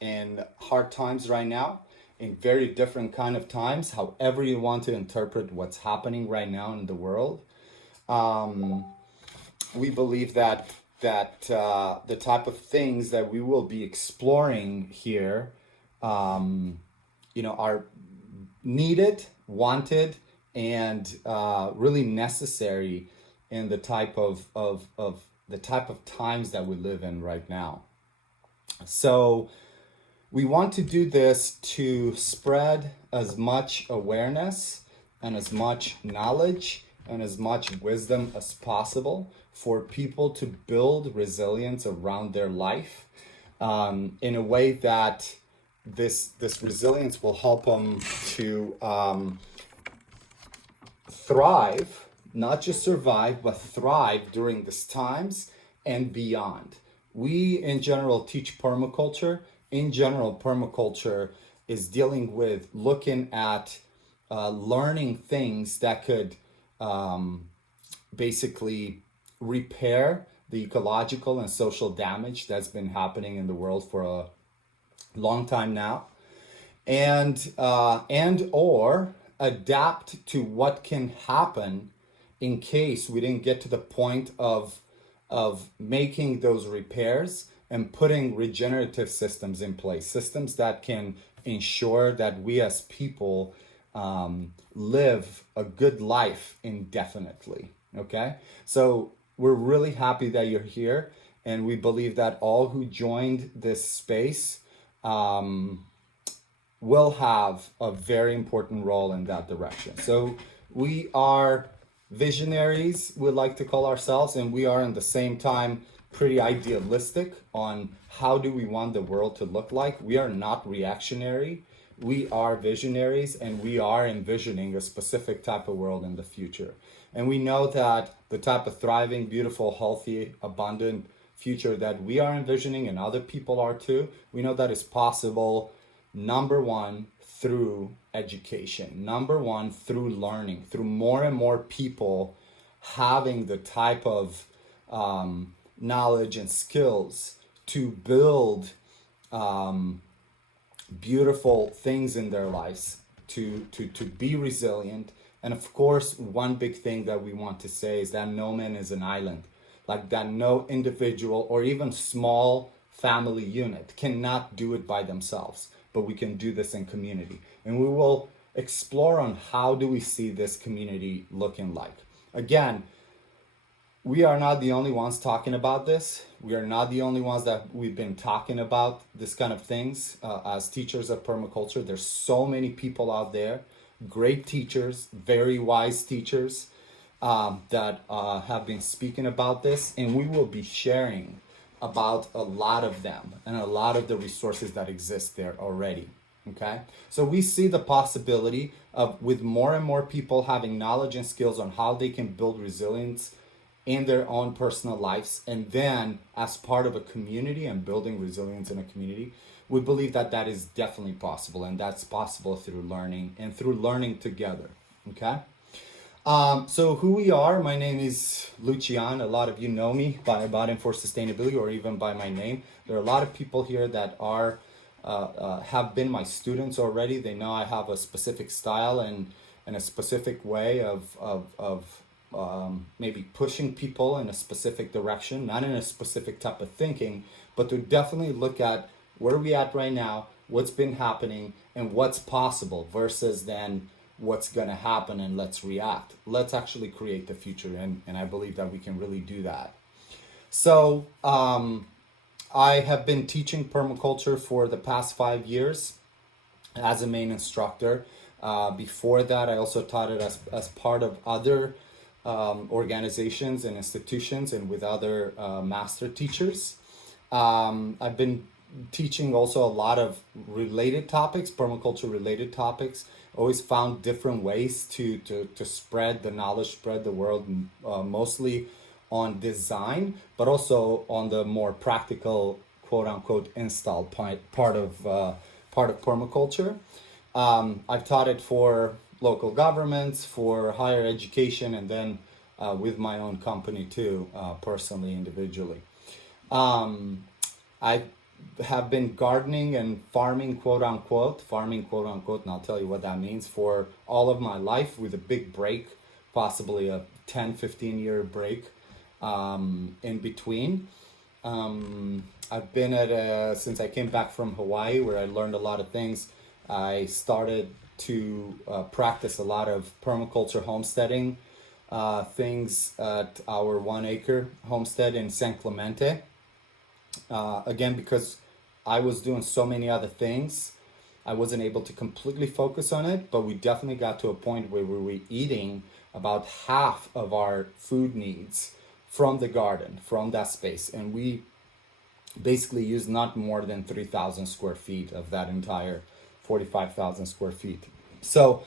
in hard times right now, in very different kind of times, however you want to interpret what's happening right now in the world. Um, we believe that the type of things that we will be exploring here, are needed, wanted, and really necessary in the type of times that we live in right now. So we want to do this to spread as much awareness and as much knowledge and as much wisdom as possible for people to build resilience around their life, in a way that this resilience will help them to thrive, not just survive, but thrive during these times and beyond. We, in general, teach permaculture. In general, permaculture is dealing with looking at learning things that could basically repair the ecological and social damage that's been happening in the world for a long time now, and or adapt to what can happen in case we didn't get to the point of making those repairs and putting regenerative systems in place, systems that can ensure that we as people live a good life indefinitely. Okay, so we're really happy that you're here, and we believe that all who joined this space will have a very important role in that direction. So we are visionaries, we like to call ourselves, and we are at the same time pretty idealistic on how do we want the world to look like. We are not reactionary. We are visionaries, and we are envisioning a specific type of world in the future. And we know that the type of thriving, beautiful, healthy, abundant future that we are envisioning and other people are too, we know that is possible, number one, through education, number one, through learning, through more and more people having the type of knowledge and skills to build beautiful things in their lives, to be resilient. And of course, one big thing that we want to say is that no man is an island, like that no individual or even small family unit cannot do it by themselves, but we can do this in community. And we will explore on how do we see this community looking like. Again, we are not the only ones talking about this. We are not the only ones that we've been talking about this kind of things as teachers of permaculture. There's so many people out there, great teachers, very wise teachers that have been speaking about this, and we will be sharing about a lot of them and a lot of the resources that exist there already. Okay, so we see the possibility of, with more and more people having knowledge and skills on how they can build resilience in their own personal lives, and then as part of a community and building resilience in a community, we believe that that is definitely possible, and that's possible through learning and through learning together. Okay, so who we are, my name is Lucian. A lot of you know me by Abiding for Sustainability or even by my name. There are a lot of people here that are have been my students already. They know I have a specific style and a specific way of maybe pushing people in a specific direction, not in a specific type of thinking, but to definitely look at where we at right now, what's been happening, and what's possible versus then what's going to happen and let's react. Let's actually create the future, and I believe that we can really do that. So I have been teaching permaculture for the past 5 years as a main instructor. Before that, I also taught it as part of other organizations and institutions and with other master teachers. I've been teaching also a lot of related topics, permaculture related topics. Always found different ways to spread the knowledge, spread the word, mostly on design, but also on the more practical, quote unquote, install part of permaculture. I've taught it for local governments, for higher education, and then with my own company too, personally, individually. I've have been gardening and farming, quote unquote, and I'll tell you what that means, for all of my life, with a big break, possibly a 10-15 year break in between. I've been since I came back from Hawaii, where I learned a lot of things. I started to practice a lot of permaculture homesteading things at our 1 acre homestead in San Clemente. Again, because I was doing so many other things, I wasn't able to completely focus on it, but we definitely got to a point where we were eating about half of our food needs from the garden, from that space. And we basically used not more than 3,000 square feet of that entire 45,000 square feet. So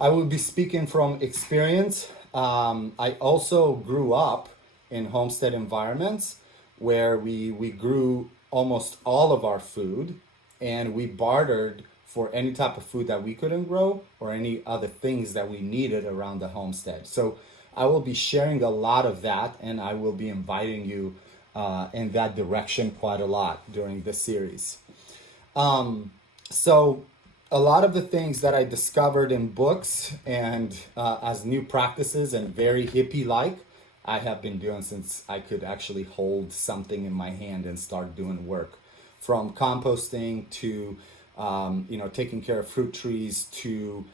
I will be speaking from experience. I also grew up in homestead environments where we grew almost all of our food, and we bartered for any type of food that we couldn't grow or any other things that we needed around the homestead. So I will be sharing a lot of that, and I will be inviting you in that direction quite a lot during this series. So a lot of the things that I discovered in books and as new practices and very hippie-like, I have been doing since I could actually hold something in my hand and start doing work. From composting to, taking care of fruit trees, to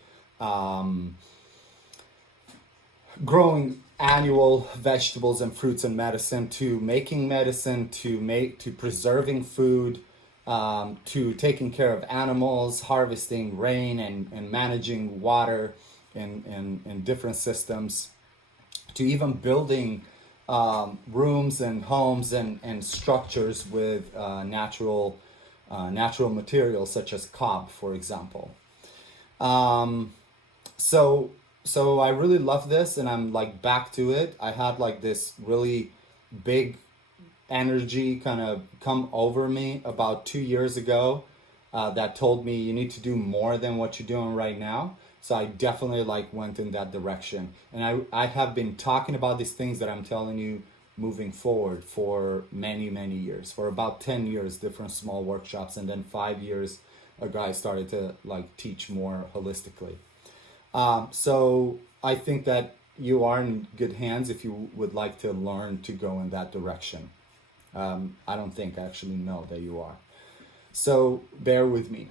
growing annual vegetables and fruits and medicine, to making medicine, to preserving food, to taking care of animals, harvesting rain and managing water in different systems, to even building rooms and homes and structures with natural materials such as cob, for example. So I really love this, and I'm like back to it. I had like this really big energy kind of come over me about 2 years ago that told me you need to do more than what you're doing right now. So I definitely like went in that direction. And I have been talking about these things that I'm telling you moving forward for many, many years, for about 10 years, different small workshops. And then 5 years ago, I started to like teach more holistically. So I think that you are in good hands if you would like to learn to go in that direction. I don't think, I actually know that you are. So bear with me.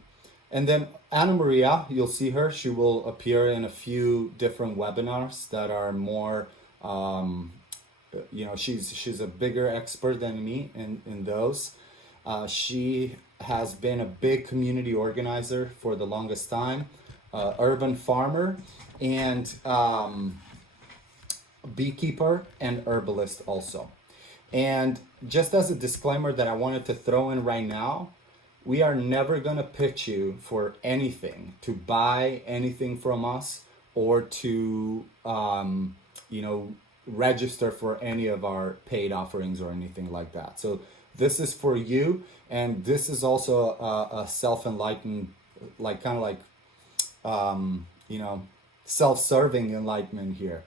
And then Anna Maria, you'll see her. She will appear in a few different webinars that are more, she's a bigger expert than me in those. She has been a big community organizer for the longest time, urban farmer, and beekeeper and herbalist also. And just as a disclaimer that I wanted to throw in right now, we are never going to pitch you for anything, to buy anything from us, or to, register for any of our paid offerings or anything like that. So this is for you. And this is also a self-enlightened, like kind of like, self-serving enlightenment here.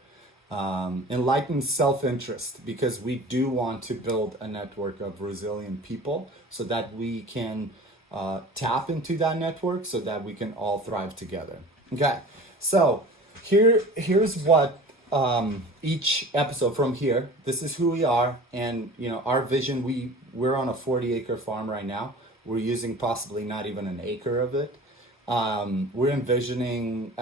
Enlightened self-interest, because we do want to build a network of resilient people so that we can tap into that network so that we can all thrive together. Okay, so here's what each episode from here, this is who we are, and our vision. We're on a 40-acre farm right now. We're using possibly not even an acre of it. We're envisioning,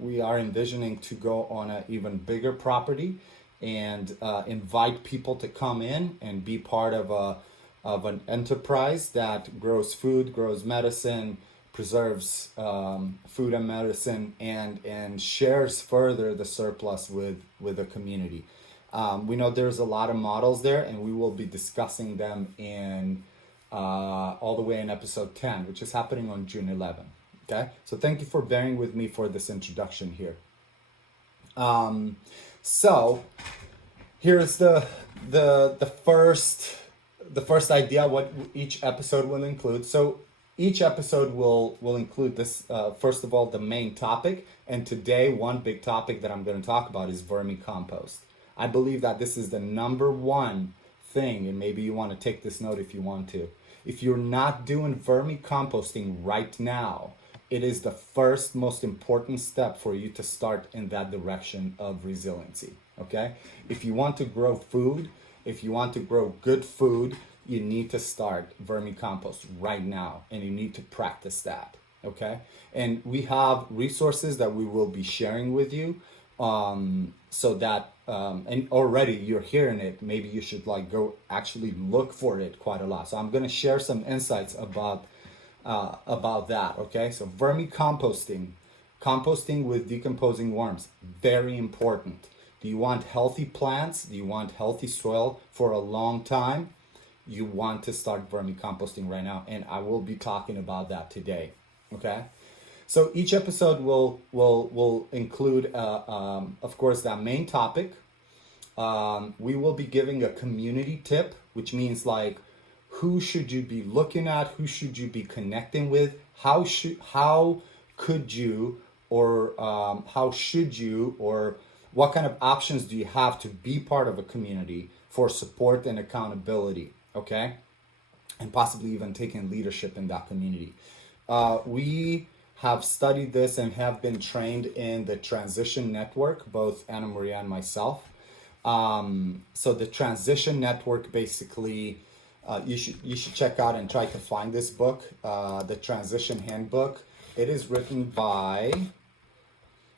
we are envisioning to go on an even bigger property and invite people to come in and be part of an enterprise that grows food, grows medicine, preserves food and medicine, and shares further the surplus with the community. We know there's a lot of models there, and we will be discussing them in all the way in episode 10, which is happening on June 11. Okay, so thank you for bearing with me for this introduction here. So here's the first idea what each episode will include. So each episode will include this, first of all, the main topic. And today, one big topic that I'm going to talk about is vermicompost. I believe that this is the number one thing, and maybe you want to take this note if you want to. If you're not doing vermicomposting right now, it is the first most important step for you to start in that direction of resiliency. Okay? If you want to grow food, if you want to grow good food, you need to start vermicompost right now, and you need to practice that. Okay? And we have resources that we will be sharing with you, so that and already you're hearing it, maybe you should like go actually look for it quite a lot. So I'm going to share some insights about that. Okay, so vermicomposting, composting with decomposing worms, very important. Do you want healthy plants? Do you want healthy soil for a long time? You want to start vermicomposting right now, and I will be talking about that today. Okay. So each episode will include, of course, that main topic. We will be giving a community tip, which means like, who should you be looking at? Who should you be connecting with? How could you, or how should you, or what kind of options do you have to be part of a community for support and accountability? Okay, and possibly even taking leadership in that community. We have studied this and have been trained in the Transition Network, both Anna Maria and myself. So the Transition Network, basically, you should check out and try to find this book, the Transition Handbook. It is written by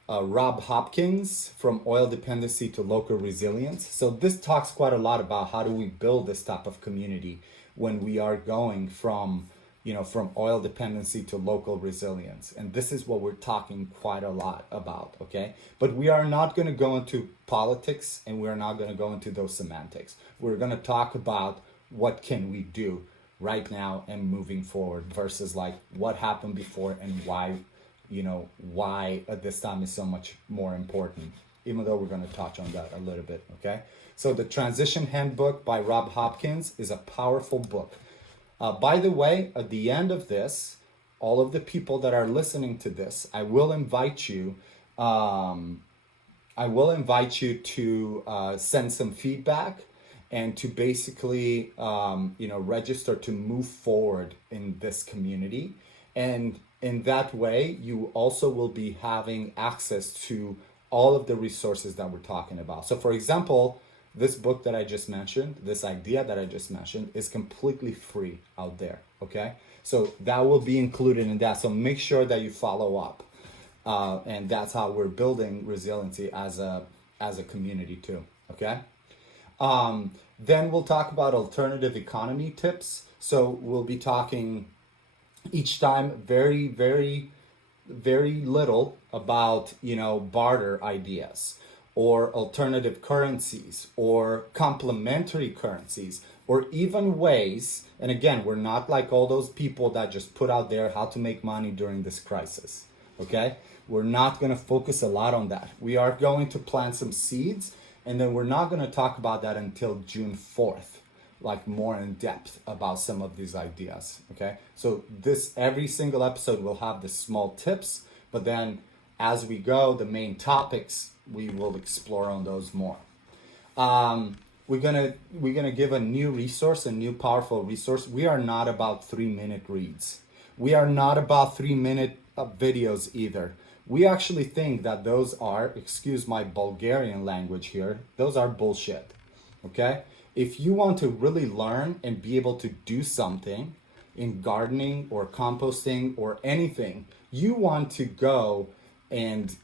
Rob Hopkins, From Oil Dependency to Local Resilience. So this talks quite a lot about how do we build this type of community when we are going from oil dependency to local resilience. And this is what we're talking quite a lot about, okay? But we are not going to go into politics, and we're not going to go into those semantics. We're going to talk about what can we do right now and moving forward versus like what happened before and why at this time is so much more important, even though we're going to touch on that a little bit, okay? So the Transition Handbook by Rob Hopkins is a powerful book. By the way, at the end of this, all of the people that are listening to this, I will invite you to send some feedback and to basically, register to move forward in this community. And in that way, you also will be having access to all of the resources that we're talking about. So for example, this book that I just mentioned, this idea that I just mentioned, is completely free out there, okay? So that will be included in that. So make sure that you follow up. And that's how we're building resiliency as a community too, okay? Then we'll talk about alternative economy tips. So we'll be talking each time very, very, very little about, barter ideas, or alternative currencies, or complementary currencies, or even ways, and again, we're not like all those people that just put out there how to make money during this crisis, okay? We're not gonna focus a lot on that. We are going to plant some seeds, and then we're not gonna talk about that until June 4th, like more in depth about some of these ideas, okay? So every single episode will have the small tips, but then as we go, the main topics, we will explore on those more. We're gonna give a new resource, a new powerful resource. We are not about 3-minute reads. We are not about 3-minute videos either. We actually think that those are, excuse my Bulgarian language here, those are bullshit, okay? If you want to really learn and be able to do something in gardening or composting or anything, you want to go and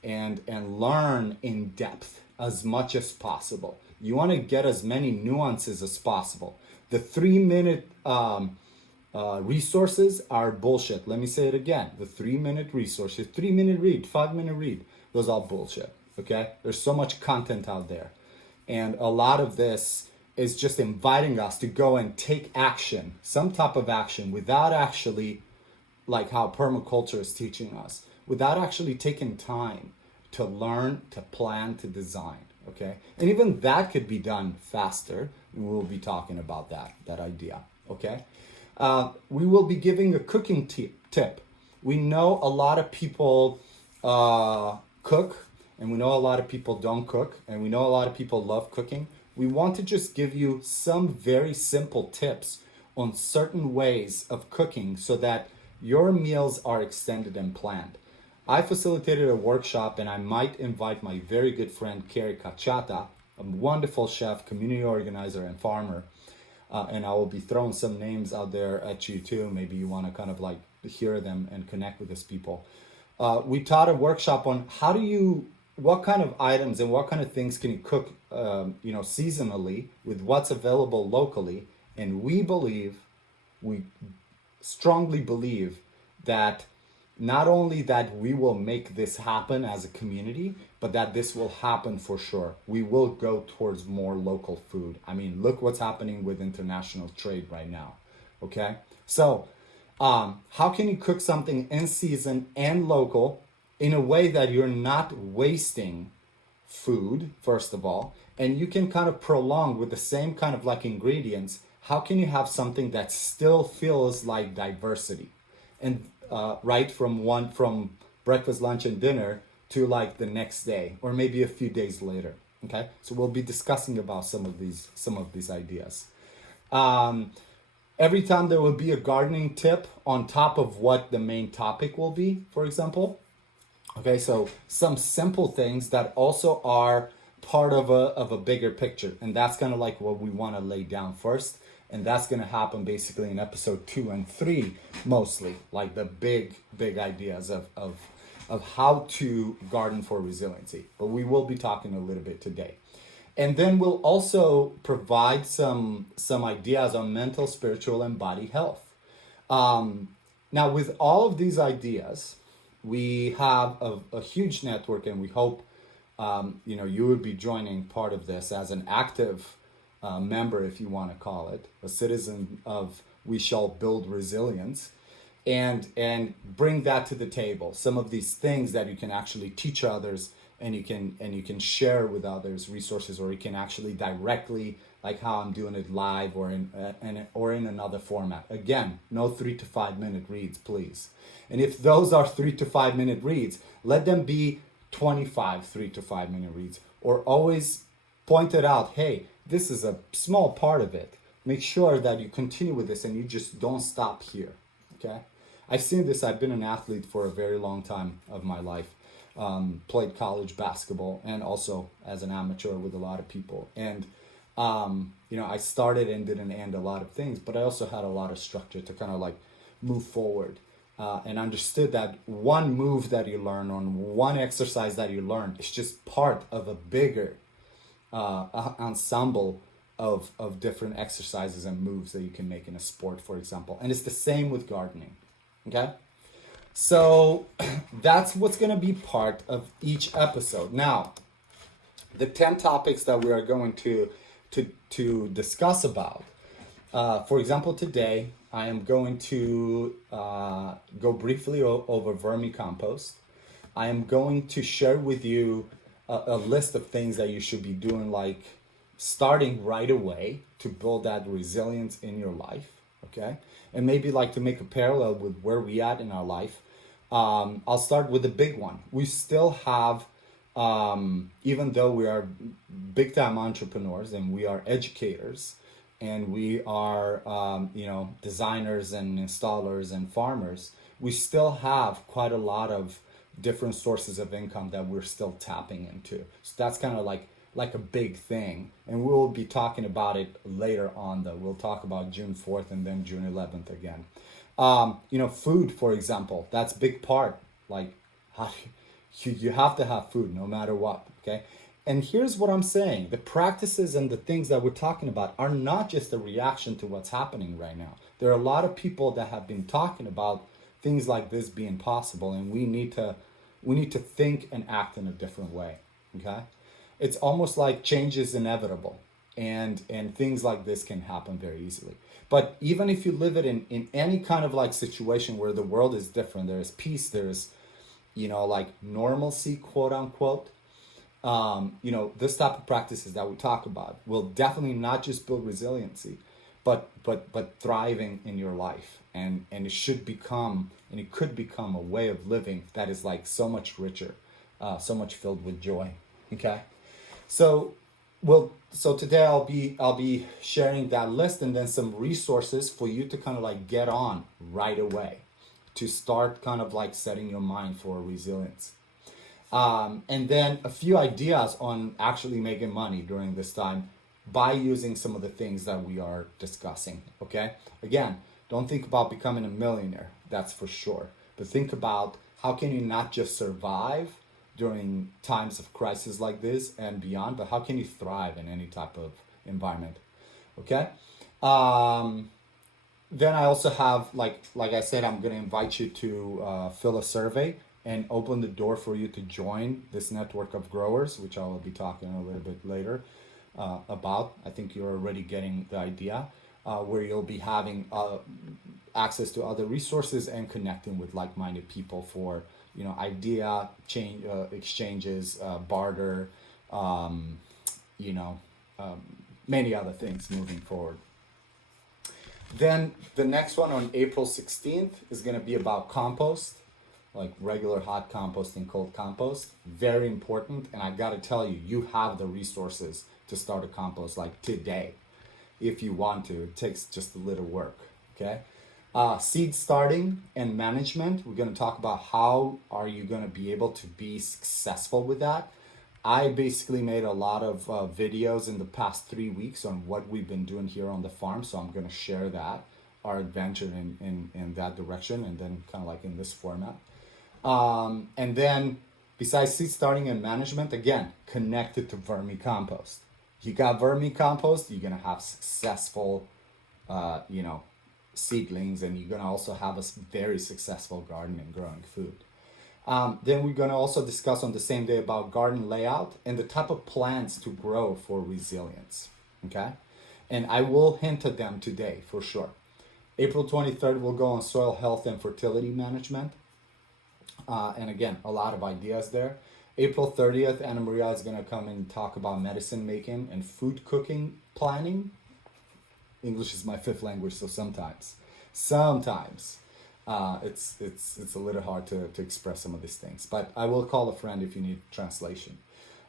learn in depth as much as possible. You want to get as many nuances as possible. The 3-minute resources are bullshit. Let me say it again. The 3-minute resources, 3-minute read, 5-minute read, those are bullshit, okay? There's so much content out there. And a lot of this is just inviting us to go and take action, some type of action, without actually, like how permaculture is teaching us, without actually taking time to learn, to plan, to design, okay? And even that could be done faster. We'll be talking about that idea, okay? We will be giving a cooking tip. We know a lot of people cook, and we know a lot of people don't cook, and we know a lot of people love cooking. We want to just give you some very simple tips on certain ways of cooking so that your meals are extended and planned. I facilitated a workshop, and I might invite my very good friend Kerry Cacciata, a wonderful chef, community organizer, and farmer. And I will be throwing some names out there at you too. Maybe you want to kind of like hear them and connect with these people. We taught a workshop on what kind of items and what kind of things can you cook, seasonally with what's available locally. And we strongly believe that not only that we will make this happen as a community, but that this will happen for sure. We will go towards more local food. I mean, look what's happening with international trade right now. Okay, so how can you cook something in season and local in a way that you're not wasting food, first of all, and you can kind of prolong with the same kind of like ingredients? How can you have something that still feels like diversity? And right from breakfast, lunch, and dinner to like the next day, or maybe a few days later. Okay, so we'll be discussing about some of these ideas. Every time there will be a gardening tip on top of what the main topic will be, for example. Okay, so some simple things that also are part of a bigger picture, and that's kind of like what we want to lay down first. And that's going to happen basically in episode 2 and 3, mostly like the big ideas of how to garden for resiliency. But we will be talking a little bit today. And then we'll also provide some ideas on mental, spiritual, and body health. Now, with all of these ideas, we have a huge network, and we hope you would be joining part of this as an active member, if you want to call it, a citizen of We Shall Build Resilience, and bring that to the table. Some of these things that you can actually teach others, and you can share with others resources, or you can actually directly, like how I'm doing it live or in another format. Again, no 3 to 5 minute reads, please. And if those are 3 to 5 minute reads, let them be 25 3 to 5 minute reads, or always point it out. Hey, this is a small part of it. Make sure that you continue with this and you just don't stop here, okay? I've seen this. I've been an athlete for a very long time of my life. Played college basketball and also as an amateur with a lot of people. And, I started and didn't end a lot of things, but I also had a lot of structure to kind of like move forward. And understood that one move that you learn on one exercise that you learn is just part of a bigger ensemble of different exercises and moves that you can make in a sport, for example. And it's the same with gardening. Okay, so that's what's going to be part of each episode. Now, the 10 topics that we are going to discuss about, for example, today I am going to go briefly over vermicompost. I am going to share with you a list of things that you should be doing, like starting right away to build that resilience in your life, okay? And maybe like to make a parallel with where we at in our life. I'll start with the big one. We still have, even though we are big time entrepreneurs and we are educators and we are, designers and installers and farmers, we still have quite a lot of different sources of income that we're still tapping into. So that's kind of like a big thing. And we'll be talking about it later on, though. We'll talk about June 4th and then June 11th again. Food, for example, that's a big part. Like, you have to have food no matter what, okay? And here's what I'm saying. The practices and the things that we're talking about are not just a reaction to what's happening right now. There are a lot of people that have been talking about things like this being possible, and we need to think and act in a different way, okay? It's almost like change is inevitable, and things like this can happen very easily. But even if you live it in any kind of like situation where the world is different, there is peace, there is, like normalcy, quote unquote, this type of practices that we talk about will definitely not just build resiliency, but thriving in your life. And it should become, and it could become a way of living that is like so much richer, so much filled with joy. Okay. So Well, so today I'll be sharing that list and then some resources for you to kind of like get on right away to start kind of like setting your mind for resilience. And then a few ideas on actually making money during this time by using some of the things that we are discussing. Okay. Again, don't think about becoming a millionaire, that's for sure. But think about how can you not just survive during times of crisis like this and beyond, but how can you thrive in any type of environment? Okay. Um, then I also have like I said, I'm gonna invite you to fill a survey and open the door for you to join this network of growers, which I will be talking a little bit later about. I think you're already getting the idea, where you'll be having access to other resources and connecting with like-minded people for idea change exchanges, barter, um, you know, many other things moving forward. Then the next one on April 16th is going to be about compost, like regular hot compost and cold compost. Very important. And I got to tell you, you have the resources to start a compost like today if you want to. It takes just a little work. Okay. Seed starting and management. We're going to talk about how are you going to be able to be successful with that. I basically made a lot of videos in the past 3 weeks on what we've been doing here on the farm. So I'm going to share that, our adventure in that direction, and then kind of like in this format. And then besides seed starting and management, again, connected to vermicompost. You got vermicompost, you're going to have successful, seedlings, and you're going to also have a very successful garden and growing food. Then we're going to also discuss on the same day about garden layout and the type of plants to grow for resilience. Okay. And I will hint at them today for sure. April 23rd, we'll go on soil health and fertility management. And again, a lot of ideas there. April 30th, Anna Maria is going to come and talk about medicine making and food cooking planning. English is my fifth language, so sometimes it's a little hard to express some of these things, but I will call a friend if you need translation.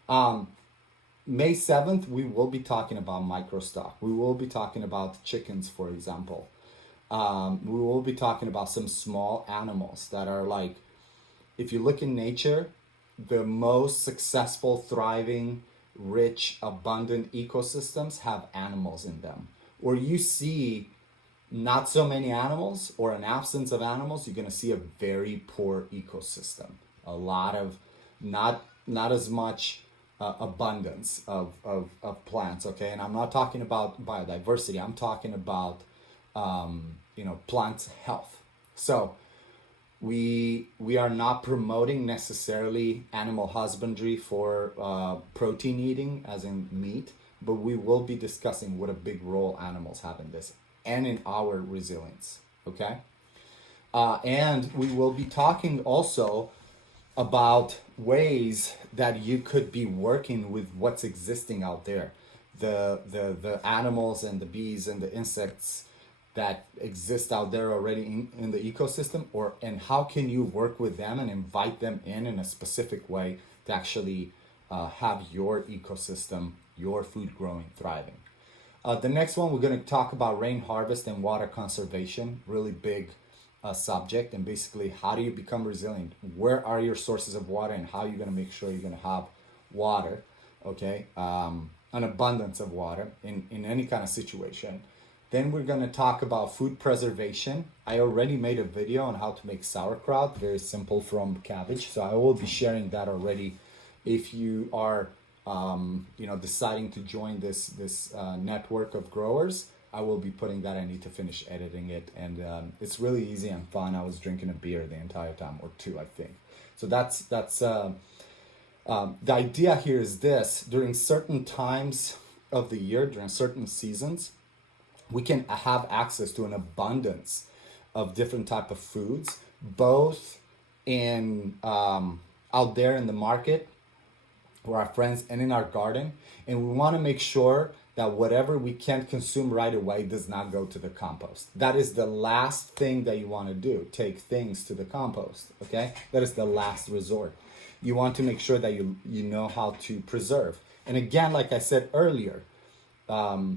May 7th, we will be talking about microstock. We will be talking about chickens, for example. We will be talking about some small animals that are like, if you look in nature, the most successful, thriving, rich, abundant ecosystems have animals in them. Or you see not so many animals or an absence of animals, you're going to see a very poor ecosystem. A lot of not as much abundance of plants. Okay, and I'm not talking about biodiversity. I'm talking about plant health. So we are not promoting necessarily animal husbandry for protein eating, as in meat, but we will be discussing what a big role animals have in this and in our resilience. Okay. And we will be talking also about ways that you could be working with what's existing out there, the animals and the bees and the insects that exist out there already in the ecosystem, and how can you work with them and invite them in a specific way to actually have your ecosystem, your food growing, thriving. The next one, we're going to talk about rain harvest and water conservation, really big subject, and basically how do you become resilient? Where are your sources of water, and how are you going to make sure you're going to have water, okay, an abundance of water in any kind of situation. Then we're going to talk about food preservation. I already made a video on how to make sauerkraut, very simple, from cabbage, so I will be sharing that already. If you are deciding to join this network of growers, I will be putting that. I need to finish editing it, and it's really easy and fun. I was drinking a beer the entire time, or two, I think. So that's the idea here is this: during certain times of the year, during certain seasons, we can have access to an abundance of different type of foods, both in out there in the market for our friends and in our garden. And we want to make sure that whatever we can't consume right away does not go to the compost. That is the last thing that you want to do, take things to the compost, okay? That is the last resort. You want to make sure that you know how to preserve. And again, like I said earlier,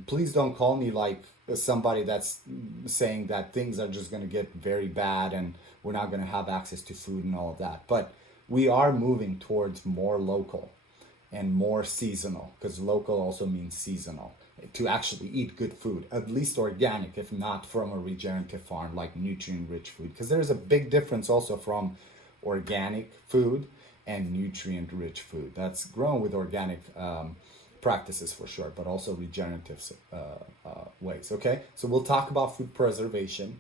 please don't call me like somebody that's saying that things are just going to get very bad and we're not going to have access to food and all of that. But we are moving towards more local and more seasonal, because local also means seasonal, to actually eat good food, at least organic, if not from a regenerative farm, like nutrient rich food. Because there's a big difference also from organic food and nutrient rich food that's grown with organic practices for sure, but also regenerative ways. Okay, so we'll talk about food preservation,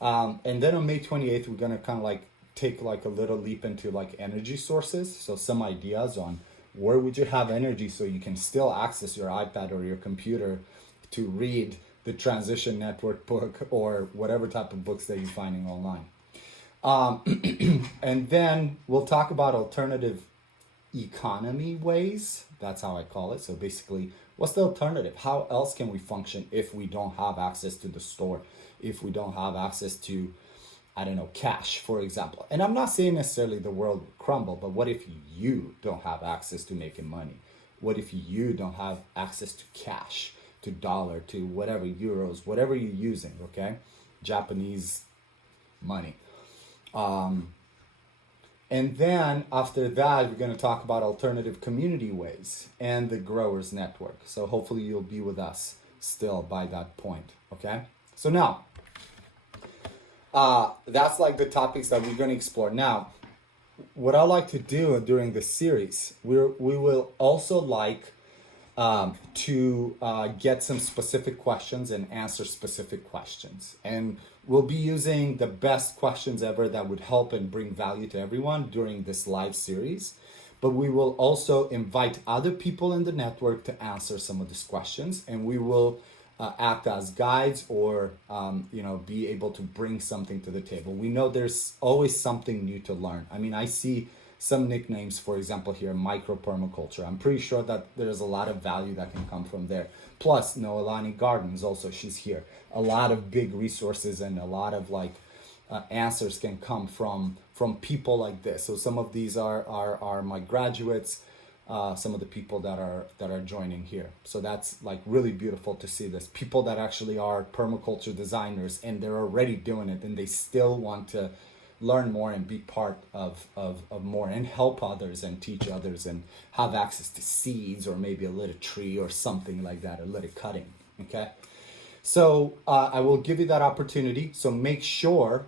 and then on May 28th we're gonna kind of like take like a little leap into like energy sources. So some ideas on where would you have energy so you can still access your iPad or your computer to read the Transition Network book or whatever type of books that you're finding online. And then we'll talk about alternative economy ways. That's how I call it. So basically, what's the alternative? How else can we function if we don't have access to the store? If we don't have access to, I don't know, cash, for example. And I'm not saying necessarily the world will crumble, but what if you don't have access to making money? What if you don't have access to cash, to dollar, to whatever, euros, whatever you're using, okay? Japanese money. And then after that, we're going to talk about alternative community ways and the growers network. So hopefully you'll be with us still by that point, okay? So now, that's like the topics that we're going to explore. Now, what I like to do during this series, we will also like to get some specific questions and answer specific questions. And we'll be using the best questions ever that would help and bring value to everyone during this live series. But we will also invite other people in the network to answer some of these questions, and we will act as guides or be able to bring something to the table. We know there's always something new to learn. I mean, I see some nicknames, for example, here, micro permaculture. I'm pretty sure that there's a lot of value that can come from there. Plus, Noelani Gardens also, she's here. A lot of big resources and a lot of answers can come from people like this. So some of these are my graduates, some of the people that are joining here. So that's like really beautiful to see this. People that actually are permaculture designers and they're already doing it and they still want to learn more and be part of more and help others and teach others and have access to seeds or maybe a little tree or something like that, a little cutting, okay? So I will give you that opportunity. So make sure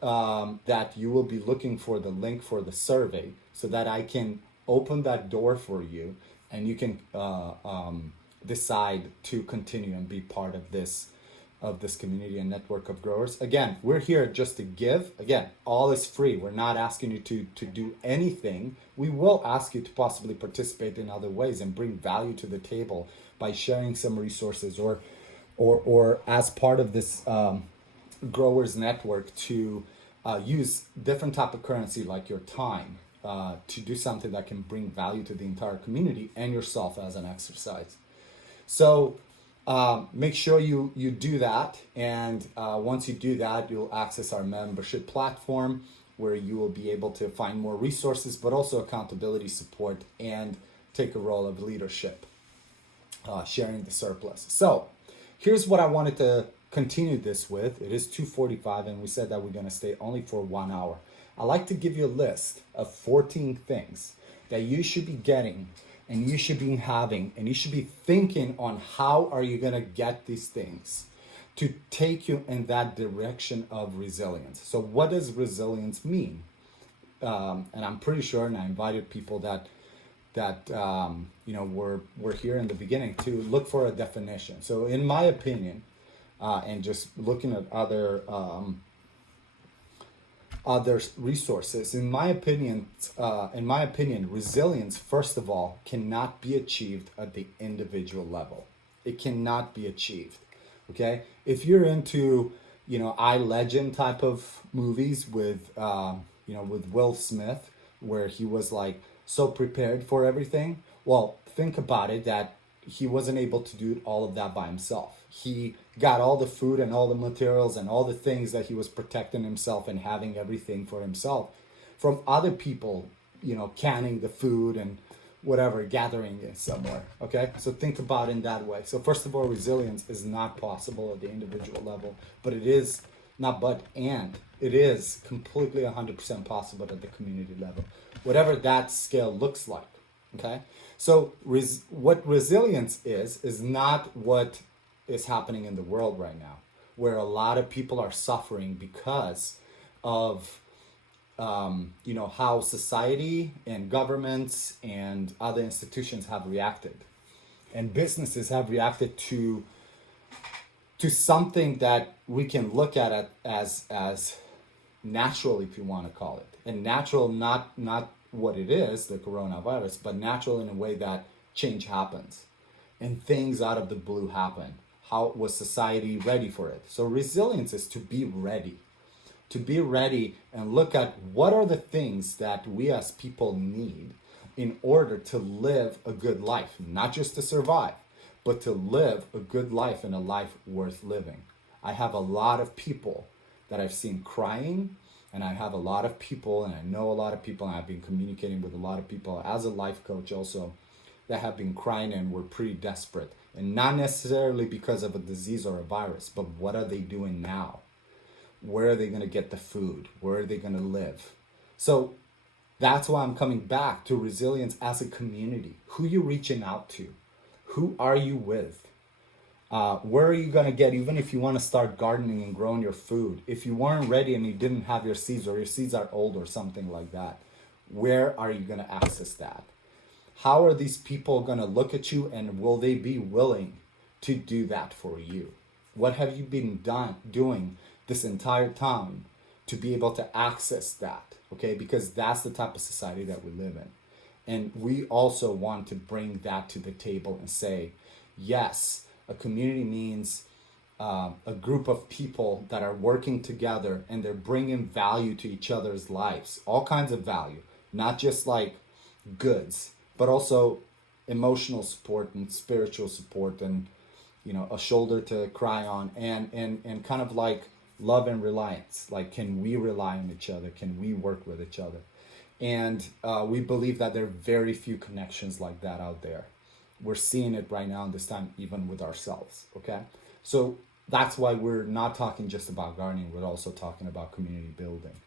that you will be looking for the link for the survey so that I can open that door for you and you can decide to continue and be part of this community and network of growers. Again, we're here just to give. Again, all is free. We're not asking you to do anything. We will ask you to possibly participate in other ways and bring value to the table by sharing some resources or as part of this growers network to use different type of currency like your time to do something that can bring value to the entire community and yourself as an exercise. So make sure you do that, and once you do that, you'll access our membership platform where you will be able to find more resources, but also accountability support and take a role of leadership, sharing the surplus. So here's what I wanted to continue this with. It is 2:45 and we said that we're going to stay only for 1 hour. I like to give you a list of 14 things that you should be getting and you should be having, and you should be thinking on how are you going to get these things to take you in that direction of resilience. So what does resilience mean? And I'm pretty sure, and I invited people that were here in the beginning to look for a definition. So in my opinion, and just looking at other resources, in my opinion, resilience, first of all, cannot be achieved at the individual level. It cannot be achieved. Okay, if you're into, I Legend type of movies with Will Smith, where he was like so prepared for everything. Well, think about it, that he wasn't able to do all of that by himself. He got all the food and all the materials and all the things that he was protecting himself and having everything for himself from other people, canning the food and whatever gathering is somewhere. Okay, so think about it in that way. So first of all, resilience is not possible at the individual level, but it is not but and it is completely 100% possible at the community level, whatever that scale looks like. Okay, so what resilience is not what is happening in the world right now, where a lot of people are suffering because of how society and governments and other institutions have reacted, and businesses have reacted to something that we can look at it as natural, if you want to call it, and natural, not what it is, the coronavirus, but natural in a way that change happens and things out of the blue happen. How was society ready for it? So resilience is to be ready and look at what are the things that we as people need in order to live a good life, not just to survive, but to live a good life and a life worth living. I have a lot of people that I've seen crying, and I have a lot of people, and I know a lot of people, and I've been communicating with a lot of people as a life coach also, that have been crying and were pretty desperate. And not necessarily because of a disease or a virus, but what are they doing now? Where are they going to get the food? Where are they going to live? So that's why I'm coming back to resilience as a community. Who you reaching out to? Who are you with? Where are you going to get, even if you want to start gardening and growing your food, if you weren't ready and you didn't have your seeds, or your seeds are old or something like that, where are you going to access that? How are these people going to look at you, and will they be willing to do that for you? What have you been doing this entire time to be able to access that? Okay, because that's the type of society that we live in. And we also want to bring that to the table and say, yes, a community means a group of people that are working together and they're bringing value to each other's lives, all kinds of value, not just like goods, but also emotional support and spiritual support, and a shoulder to cry on, and kind of like love and reliance. Like, can we rely on each other? Can we work with each other? And we believe that there are very few connections like that out there. We're seeing it right now in this time, even with ourselves. Okay, so that's why we're not talking just about gardening. We're also talking about community building,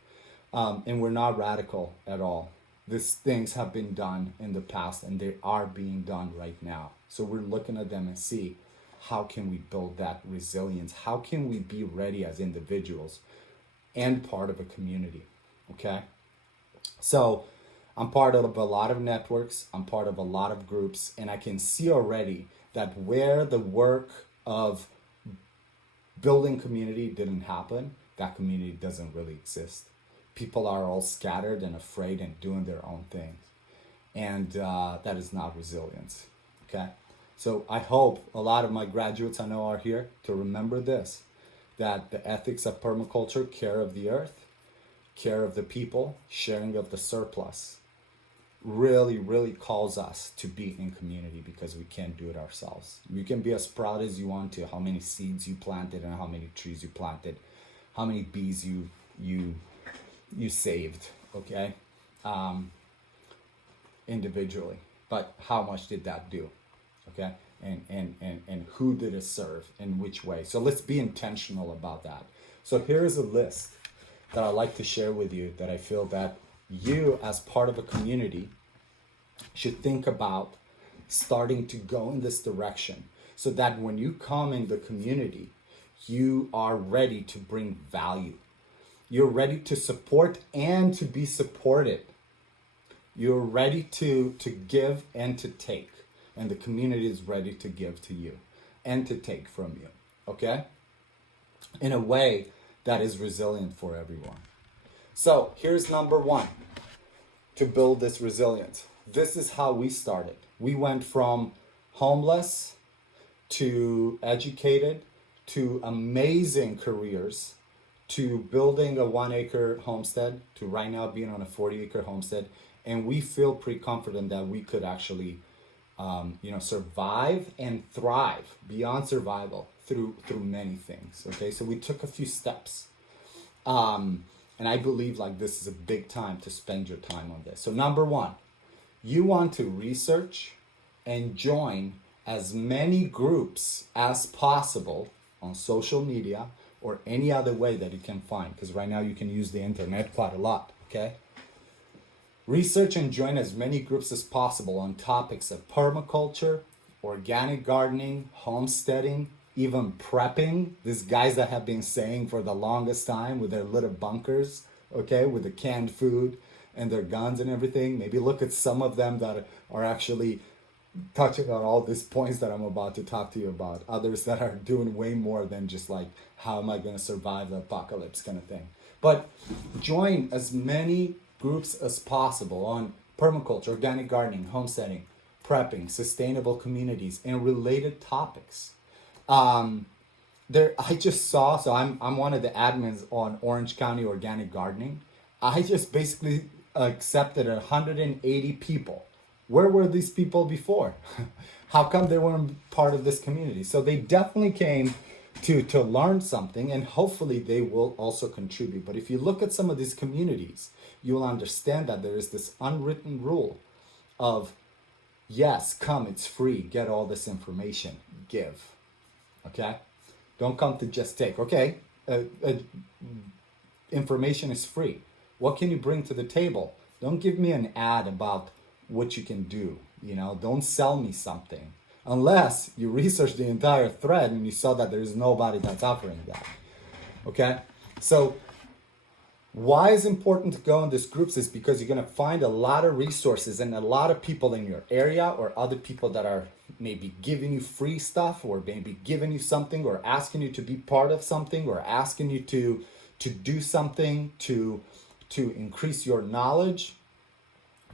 and we're not radical at all. These things have been done in the past, and they are being done right now. So we're looking at them and see, how can we build that resilience? How can we be ready as individuals and part of a community? Okay. So I'm part of a lot of networks. I'm part of a lot of groups, and I can see already that where the work of building community didn't happen, that community doesn't really exist. People are all scattered and afraid and doing their own things. And that is not resilience. Okay. So I hope a lot of my graduates I know are here to remember this, that the ethics of permaculture, care of the earth, care of the people, sharing of the surplus, really, really calls us to be in community, because we can't do it ourselves. You can be as proud as you want to how many seeds you planted and how many trees you planted, how many bees you saved, okay, individually. But how much did that do? Okay, and who did it serve, in which way? So let's be intentional about that. So here is a list that I'd like to share with you, that I feel that you, as part of a community, should think about starting to go in this direction, so that when you come in the community, you are ready to bring value. You're ready to support and to be supported. You're ready to give and to take. And the community is ready to give to you and to take from you, okay? In a way that is resilient for everyone. So here's number one, to build this resilience. This is how we started. We went from homeless to educated to amazing careers to building a 1 acre homestead to right now being on a 40 acre homestead. And we feel pretty confident that we could actually survive and thrive beyond survival through many things. Okay, so we took a few steps, and I believe like this is a big time to spend your time on this. So number one, You want to research and join as many groups as possible on social media or any other way that you can find, because right now you can use the internet quite a lot, okay? Research and join as many groups as possible on topics of permaculture, organic gardening, homesteading, even prepping. These guys that have been saying for the longest time with their little bunkers, okay, with the canned food and their guns and everything. Maybe look at some of them that are actually touching on all these points that I'm about to talk to you about. Others that are doing way more than just like, how am I going to survive the apocalypse kind of thing. But join as many groups as possible on permaculture, organic gardening, homesteading, prepping, sustainable communities, and related topics. I just saw, so I'm one of the admins on Orange County Organic Gardening. I just basically accepted 180 people. Where were these people before? How come they weren't part of this community? So they definitely came to learn something, and hopefully they will also contribute. But if you look at some of these communities, you will understand that there is this unwritten rule of, yes, come, it's free, get all this information, give, okay? Don't come to just take, okay? Information is free. What can you bring to the table? Don't give me an ad about what you can do, don't sell me something. Unless you research the entire thread and you saw that there is nobody that's offering that, okay? So why is important to go in these groups is because you're going to find a lot of resources and a lot of people in your area or other people that are maybe giving you free stuff or maybe giving you something or asking you to be part of something or asking you to do something to increase your knowledge,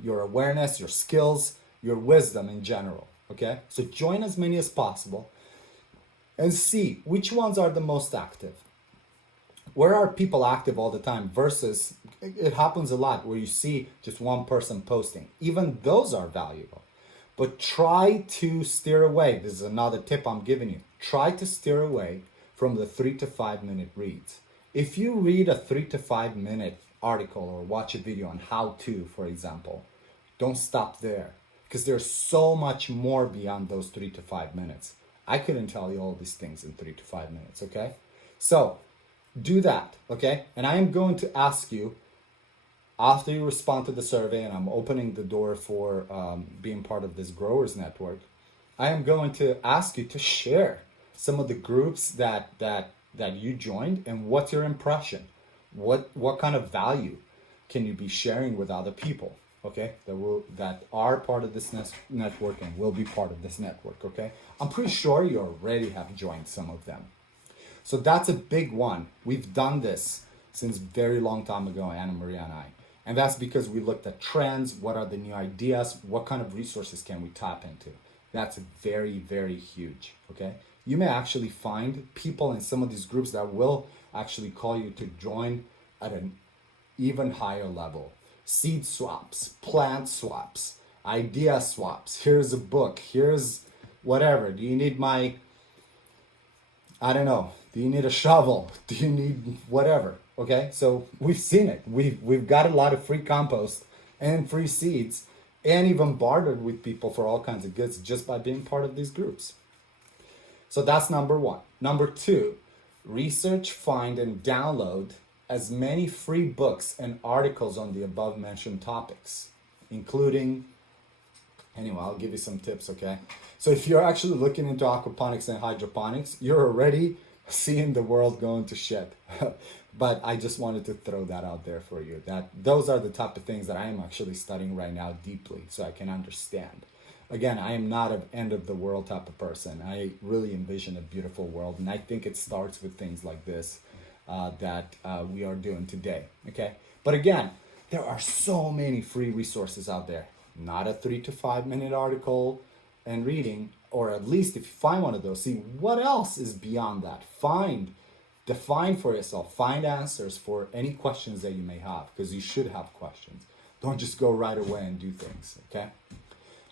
your awareness, your skills, your wisdom in general, okay? So join as many as possible and see which ones are the most active. Where are people active all the time versus, it happens a lot where you see just one person posting. Even those are valuable. But try to steer away. This is another tip I'm giving you. Try to steer away from the 3 to 5 minute reads. If you read a 3 to 5 minute article or watch a video on how to, for example, don't stop there because there's so much more beyond those 3 to 5 minutes. I couldn't tell you all these things in 3 to 5 minutes, okay? So do that, okay? And I am going to ask you, after you respond to the survey, and I'm opening the door for being part of this growers network, I am going to ask you to share some of the groups that you joined and what's your impression. What kind of value can you be sharing with other people, okay? That are part of this network and will be part of this network, okay? I'm pretty sure you already have joined some of them. So that's a big one. We've done this since very long time ago, Anna Maria and I. And that's because we looked at trends, what are the new ideas, what kind of resources can we tap into. That's very, very huge, okay? You may actually find people in some of these groups that will actually call you to join at an even higher level. Seed swaps, plant swaps, idea swaps. Here's a book, here's whatever. Do you need do you need a shovel? Do you need whatever? Okay, so we've seen it. We've got a lot of free compost and free seeds and even bartered with people for all kinds of goods just by being part of these groups. So that's number one. Number two, research, find, and download as many free books and articles on the above mentioned topics, including, anyway, I'll give you some tips, okay? So if you're actually looking into aquaponics and hydroponics, you're already seeing the world going to shit. But I just wanted to throw that out there for you. That those are the type of things that I am actually studying right now deeply so I can understand. Again, I am not an end of the world type of person. I really envision a beautiful world, and I think it starts with things like this that we are doing today, okay? But again, there are so many free resources out there. Not a 3 to 5 minute article and reading, or at least if you find one of those, see what else is beyond that. Define for yourself, find answers for any questions that you may have, because you should have questions. Don't just go right away and do things, okay?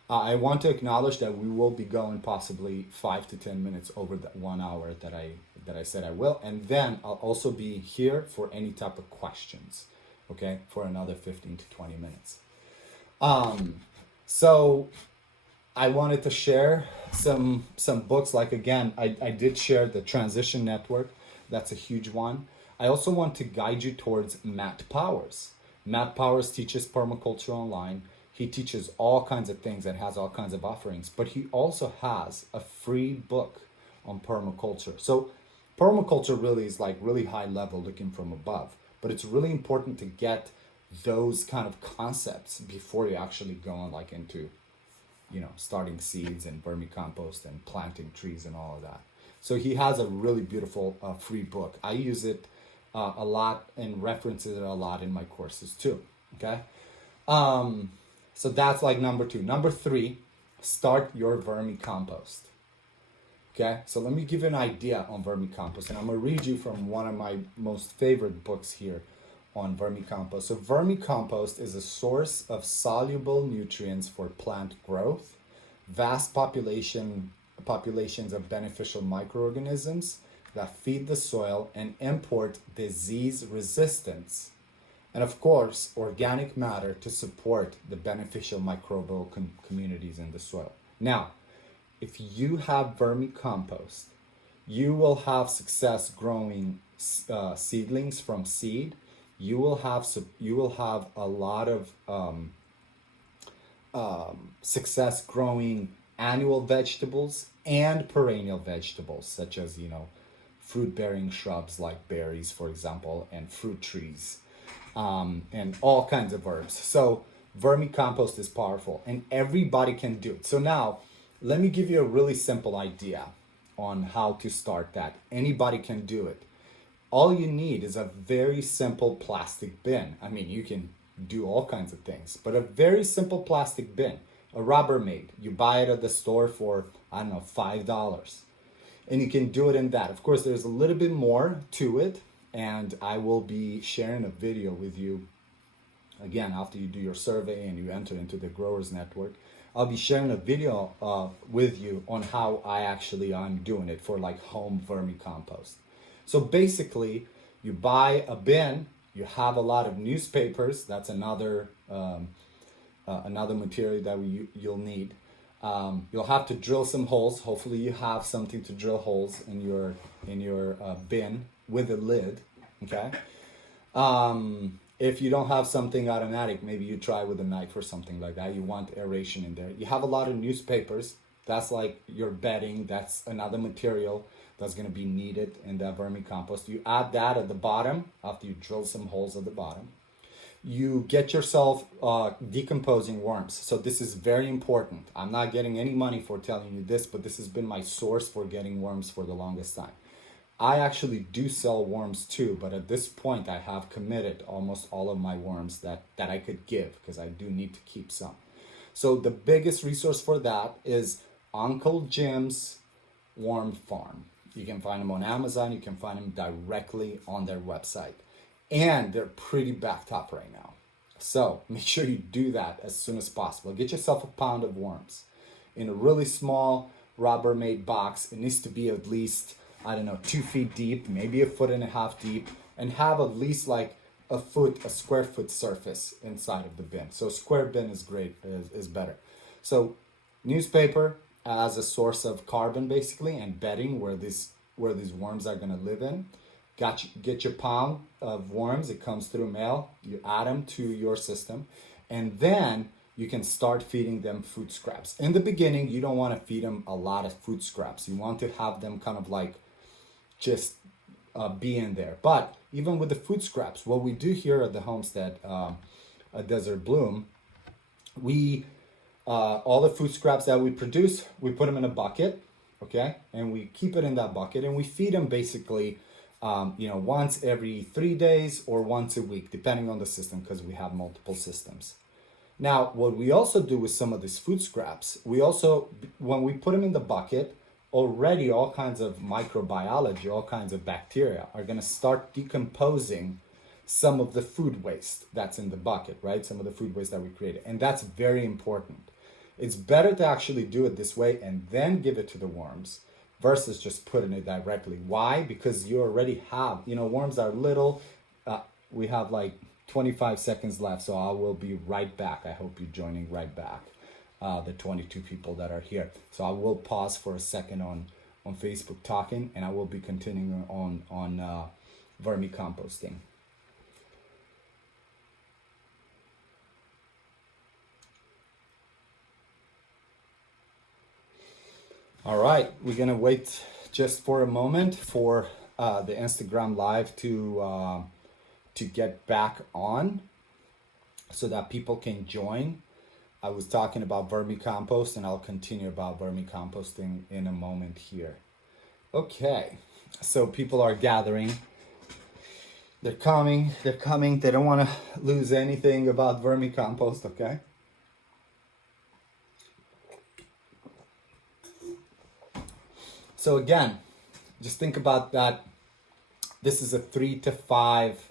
I want to acknowledge that we will be going possibly 5 to 10 minutes over that 1 hour that I said I will, and then I'll also be here for any type of questions, okay, for another 15 to 20 minutes. So I wanted to share some books. Like again, I did share the Transition Network. That's a huge one. I also want to guide you towards Matt Powers. Matt Powers teaches permaculture online. He teaches all kinds of things and has all kinds of offerings, but he also has a free book on permaculture. So permaculture really is like really high level, looking from above, but it's really important to get those kind of concepts before you actually go on like into, starting seeds and vermicompost and planting trees and all of that. So he has a really beautiful free book. I use it a lot and references it a lot in my courses too. Okay. So that's like number 2. Number 3, start your vermicompost. Okay. So let me give you an idea on vermicompost, and I'm going to read you from one of my most favorite books here on vermicompost. So vermicompost is a source of soluble nutrients for plant growth, vast populations of beneficial microorganisms that feed the soil and import disease resistance, and of course organic matter to support the beneficial microbial communities in the soil. Now, if you have vermicompost, you will have success growing seedlings from seed. You will have a lot of success growing annual vegetables and perennial vegetables, such as fruit-bearing shrubs like berries, for example, and fruit trees, and all kinds of herbs. So vermicompost is powerful, and everybody can do it. So now, let me give you a really simple idea on how to start that. Anybody can do it. All you need is a very simple plastic bin. I mean, you can do all kinds of things, but a very simple plastic bin, a Rubbermaid. You buy it at the store for, I don't know, $5. And you can do it in that. Of course, there's a little bit more to it, and I will be sharing a video with you, again, after you do your survey and you enter into the Growers Network. I'll be sharing a video with you on how I'm doing it for like home vermicompost. So basically, you buy a bin, you have a lot of newspapers. That's another material that you'll need. You'll have to drill some holes. Hopefully, you have something to drill holes in your bin with a lid. Okay. If you don't have something automatic, maybe you try with a knife or something like that. You want aeration in there. You have a lot of newspapers. That's like your bedding. That's another material that's going to be needed in that vermicompost. You add that at the bottom after you drill some holes at the bottom. You get yourself decomposing worms. So this is very important. I'm not getting any money for telling you this, but this has been my source for getting worms for the longest time. I actually do sell worms too, but at this point I have committed almost all of my worms that I could give, because I do need to keep some. So the biggest resource for that is Uncle Jim's Worm Farm. You can find them on Amazon. You can find them directly on their website. And they're pretty backed up right now. So make sure you do that as soon as possible. Get yourself a pound of worms in a really small Rubbermaid box. It needs to be at least, 2 feet deep, maybe 1.5 feet deep, and have at least like a square foot surface inside of the bin. So square bin is great, is better. So newspaper as a source of carbon basically, and bedding where these worms are going to live in. Get your pound of worms. It comes through mail. You add them to your system, and then you can start feeding them food scraps. In the beginning, you don't want to feed them a lot of food scraps. You want to have them kind of like just be in there. But even with the food scraps, what we do here at the homestead, at Desert Bloom, we all the food scraps that we produce, we put them in a bucket, okay, and we keep it in that bucket, and we feed them basically once every 3 days or once a week, depending on the system, because we have multiple systems. Now, what we also do with some of these food scraps, when we put them in the bucket, already all kinds of microbiology, all kinds of bacteria are going to start decomposing some of the food waste that's in the bucket, right? Some of the food waste that we created. And that's very important. It's better to actually do it this way and then give it to the worms versus just putting it directly. Why? Because you already have, worms are little. We have like 25 seconds left, so I will be right back. I hope you're joining right back. the 22 people that are here. So I will pause for a second on Facebook talking, and I will be continuing on vermicomposting. All right, we're gonna wait just for a moment for the Instagram live to get back on so that people can join. I was talking about vermicompost, and I'll continue about vermicomposting in a moment here. Okay, so people are gathering. They're coming. They don't want to lose anything about vermicompost, okay? So again, just think about that. This is a 3 to 5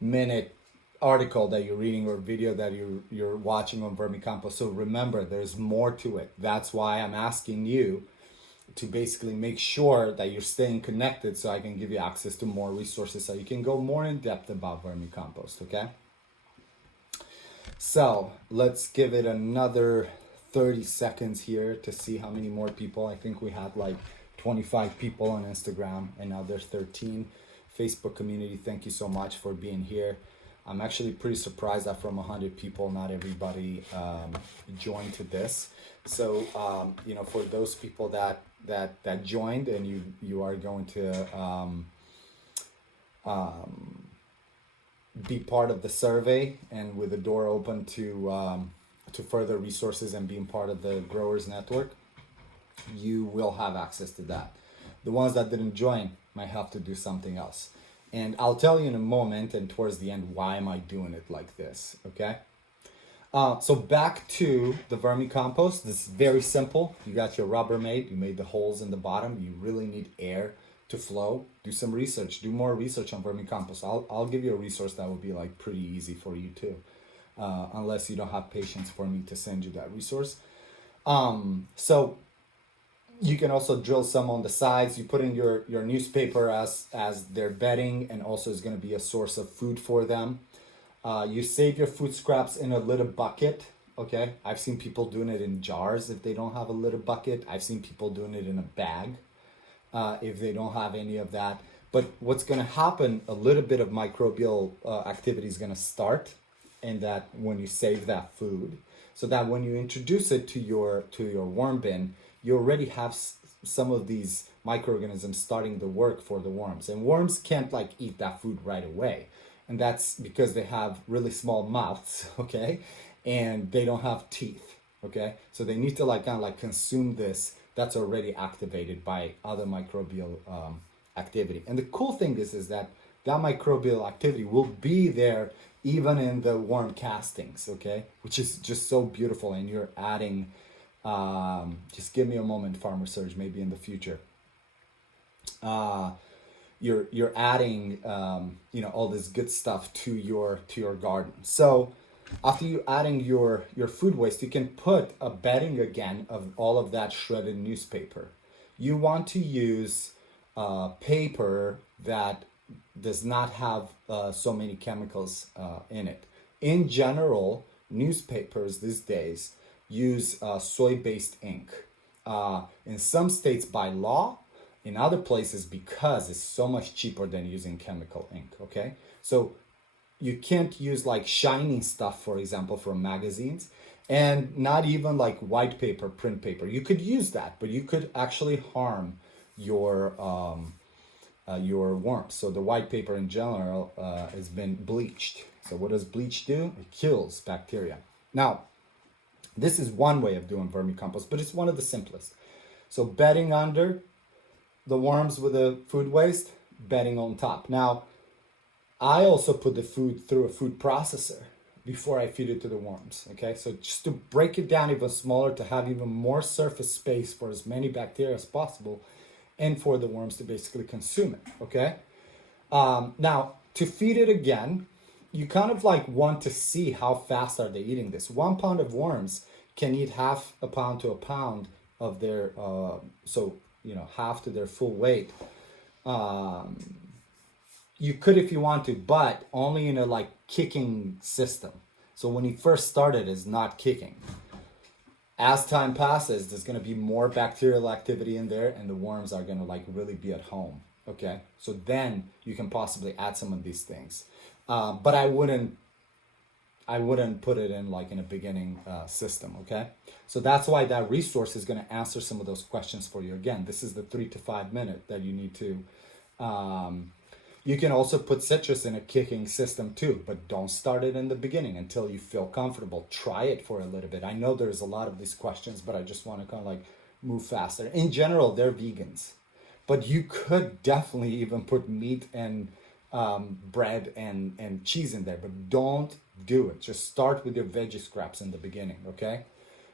minute article that you're reading or video that you're watching on vermicompost. So remember, there's more to it. That's why I'm asking you to basically make sure that you're staying connected so I can give you access to more resources so you can go more in depth about vermicompost, okay? So let's give it another 30 seconds here to see how many more people. I think we had like 25 people on Instagram, and now there's 13. Facebook community, thank you so much for being here. I'm actually pretty surprised that from 100 people, not everybody joined to this. So, for those people that joined, and you are going to be part of the survey, and with the door open to further resources and being part of the Growers Network, you will have access to that. The ones that didn't join might have to do something else. And I'll tell you in a moment and towards the end why am I doing it like this, okay? So back to the vermicompost. This is very simple. You got your Rubbermaid, you made the holes in the bottom. You really need air to flow. Do some research, do more research on vermicompost. I'll give you a resource that will be like pretty easy for you too, unless you don't have patience for me to send you that resource. So you can also drill some on the sides. You put in your newspaper as their bedding, and also is going to be a source of food for them. You save your food scraps in a little bucket, okay? I've seen people doing it in jars if they don't have a little bucket. I've seen people doing it in a bag if they don't have any of that. But what's going to happen, a little bit of microbial activity is going to start, and that when you save that food, so that when you introduce it to your worm bin, you already have some of these microorganisms starting the work for the worms. And worms can't like eat that food right away. And that's because they have really small mouths, okay? And they don't have teeth, okay? So they need to like kind of like consume this that's already activated by other microbial activity. And the cool thing is that microbial activity will be there even in the worm castings, okay? Which is just so beautiful. And you're adding, just give me a moment, Farmer Surge, maybe in the future. You're adding all this good stuff to your garden. So after you adding your food waste, you can put a bedding again of all of that shredded newspaper. You want to use paper that does not have so many chemicals in it. In general, newspapers these days use soy-based ink. In some states by law, in other places because it's so much cheaper than using chemical ink, okay? So you can't use like shiny stuff, for example, from magazines, and not even like white paper, print paper. You could use that, but you could actually harm your worms. So the white paper in general has been bleached. So what does bleach do? It kills bacteria. Now, this is one way of doing vermicompost, but it's one of the simplest. So bedding under the worms with the food waste, bedding on top. Now, I also put the food through a food processor before I feed it to the worms, okay? So just to break it down even smaller, to have even more surface space for as many bacteria as possible, and for the worms to basically consume it, okay? Now, to feed it again, you kind of like want to see how fast are they eating this. 1 pound of worms can eat half a pound to a pound of their, half to their full weight. You could if you want to, but only in a like kicking system. So when he first started, is not kicking. As time passes, there's going to be more bacterial activity in there and the worms are going to like really be at home. Okay. So then you can possibly add some of these things. But I wouldn't put it in like in a beginning system. Okay. So that's why that resource is going to answer some of those questions for you. Again, this is the 3 to 5 minute that you need to, you can also put citrus in a kicking system too, but don't start it in the beginning until you feel comfortable. Try it for a little bit. I know there's a lot of these questions, but I just want to kind of like move faster. In general, they're vegans, but you could definitely even put meat and bread and cheese in there, but don't do it. Just start with your veggie scraps in the beginning, okay?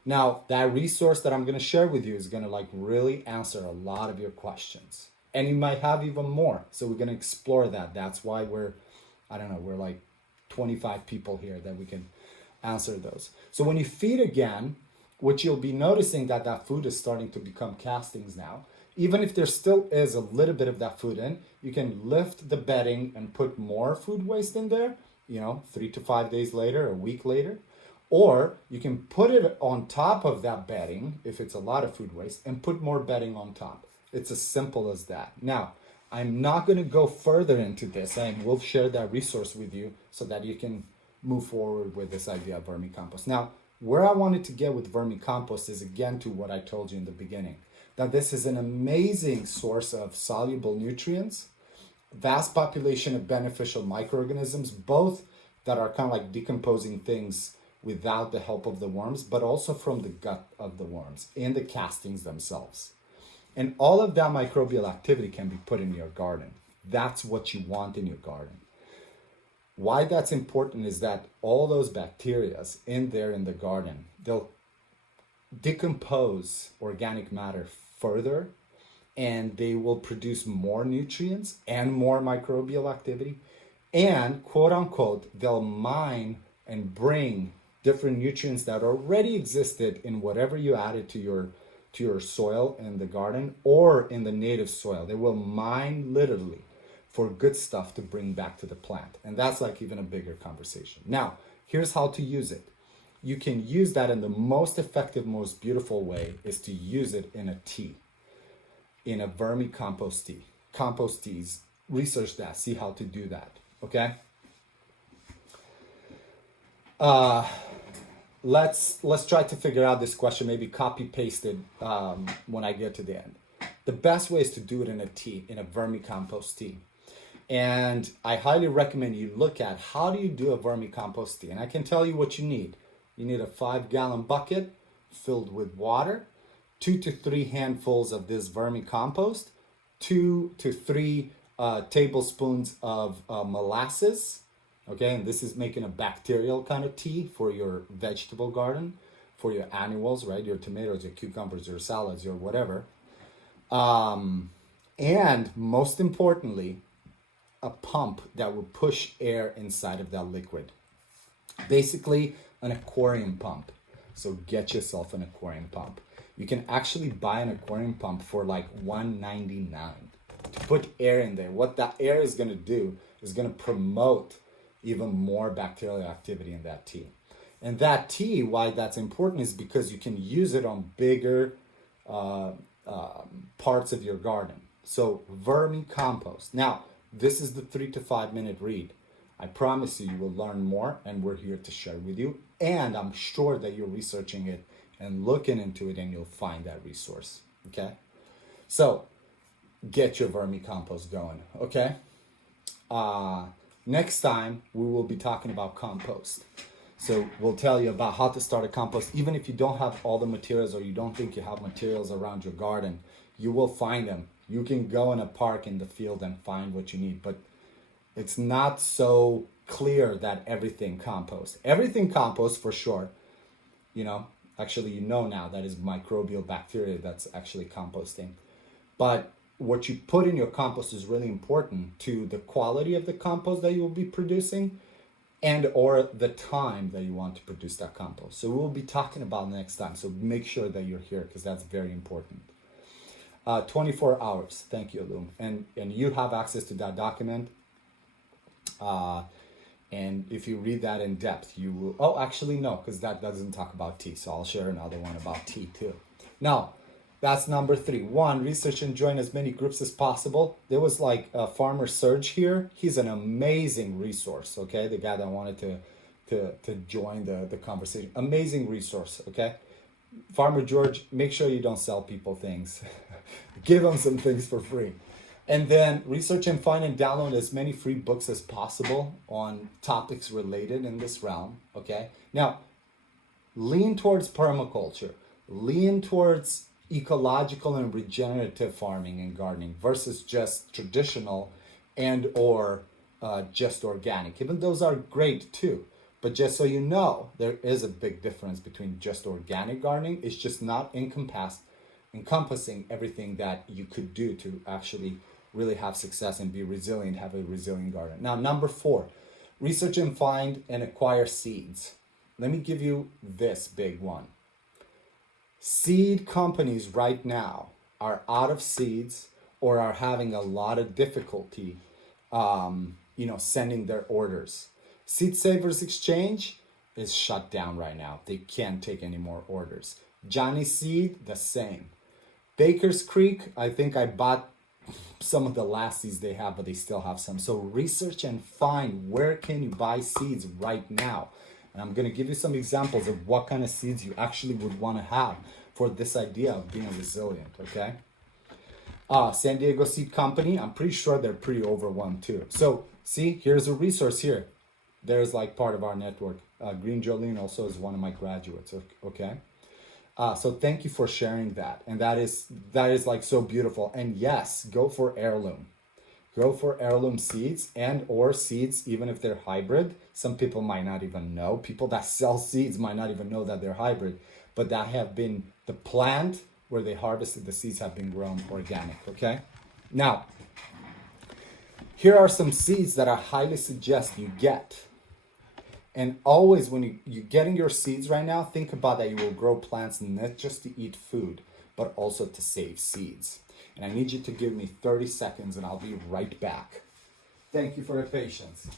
Now, that resource that I'm going to share with you is going to like really answer a lot of your questions. And you might have even more. So we're going to explore that. That's why we're like 25 people here that we can answer those. So when you feed again, what you'll be noticing that food is starting to become castings now. Even if there still is a little bit of that food in, you can lift the bedding and put more food waste in there, 3 to 5 days later, a week later. Or you can put it on top of that bedding, if it's a lot of food waste, and put more bedding on top. It's as simple as that. Now, I'm not going to go further into this, and we'll share that resource with you so that you can move forward with this idea of vermicompost. Now, where I wanted to get with vermicompost is again to what I told you in the beginning, that this is an amazing source of soluble nutrients, vast population of beneficial microorganisms, both that are kind of like decomposing things without the help of the worms, but also from the gut of the worms and the castings themselves. And all of that microbial activity can be put in your garden. That's what you want in your garden. Why that's important is that all those bacteria in there in the garden, they'll decompose organic matter further and they will produce more nutrients and more microbial activity. And quote unquote, they'll mine and bring different nutrients that already existed in whatever you added to your soil in the garden or in the native soil. They will mine literally for good stuff to bring back to the plant. And that's like even a bigger conversation. Now, here's how to use it. You can use that in the most effective, most beautiful way is to use it in a tea, in a vermicompost tea. Compost teas, research that, see how to do that, okay? Let's try to figure out this question, maybe copy paste it when I get to the end. The best way is to do it in a tea, in a vermicompost tea. And I highly recommend you look at how do you do a vermicompost tea. And I can tell you what you need. You need a 5-gallon bucket filled with water, 2 to 3 handfuls of this vermicompost, 2 to 3 tablespoons of molasses. Okay, and this is making a bacterial kind of tea for your vegetable garden, for your annuals, right? Your tomatoes, your cucumbers, your salads, your whatever. And most importantly, a pump that will push air inside of that liquid. Basically, an aquarium pump. So get yourself an aquarium pump. You can actually buy an aquarium pump for like $199 to put air in there. What that air is going to do is going to promote even more bacterial activity in that tea. And that tea, why that's important is because you can use it on bigger parts of your garden. So vermicompost. Now, this is the 3 to 5 minute read. I promise you will learn more, and we're here to share with you. And I'm sure that you're researching it and looking into it, and you'll find that resource. Okay? So get your vermicompost going. Okay? Next time, we will be talking about compost. So we'll tell you about how to start a compost. Even if you don't have all the materials or you don't think you have materials around your garden, you will find them. You can go in a park in the field and find what you need. But it's not so clear that everything composts. Everything composts for sure. Actually, now that is microbial bacteria that's actually composting. But what you put in your compost is really important to the quality of the compost that you will be producing and or the time that you want to produce that compost. So we'll be talking about next time. So make sure that you're here because that's very important. 24 hours. Thank you, Loom. And you have access to that document. And if you read that in depth, you will, oh, actually, no, because that doesn't talk about tea. So I'll share another one about tea too. Now, that's number 3. 1, research and join as many groups as possible. There was like a Farmer Surge here. He's an amazing resource, okay? The guy that wanted to join the conversation. Amazing resource, okay? Farmer George, make sure you don't sell people things. Give them some things for free. And then research and find and download as many free books as possible on topics related in this realm, okay? Now, lean towards permaculture. Lean towards ecological and regenerative farming and gardening versus just traditional and or just organic. Even those are great too. But just so you know, there is a big difference between just organic gardening. It's just not encompassing everything that you could do to actually really have success and be resilient, have a resilient garden. Now, number 4, research and find and acquire seeds. Let me give you this big one. Seed companies right now are out of seeds or are having a lot of difficulty, sending their orders. Seed Savers Exchange is shut down right now. They can't take any more orders. Johnny Seed, the same. Baker's Creek, I think I bought some of the last seeds they have, but they still have some. So research and find where can you buy seeds right now. And I'm going to give you some examples of what kind of seeds you actually would want to have for this idea of being resilient, okay? San Diego Seed Company, I'm pretty sure they're pretty overwhelmed too. So see, here's a resource here. There's like part of our network. Green Jolene also is one of my graduates, okay? So thank you for sharing that. And that is like so beautiful. And yes, go for heirloom. Go for heirloom seeds and or seeds, even if they're hybrid. Some people might not even know. People that sell seeds might not even know that they're hybrid, but that have been the plant where they harvested the seeds have been grown organic, okay? Now, here are some seeds that I highly suggest you get. And always when you're getting your seeds right now, think about that you will grow plants not just to eat food, but also to save seeds. And I need you to give me 30 seconds and I'll be right back. Thank you for your patience.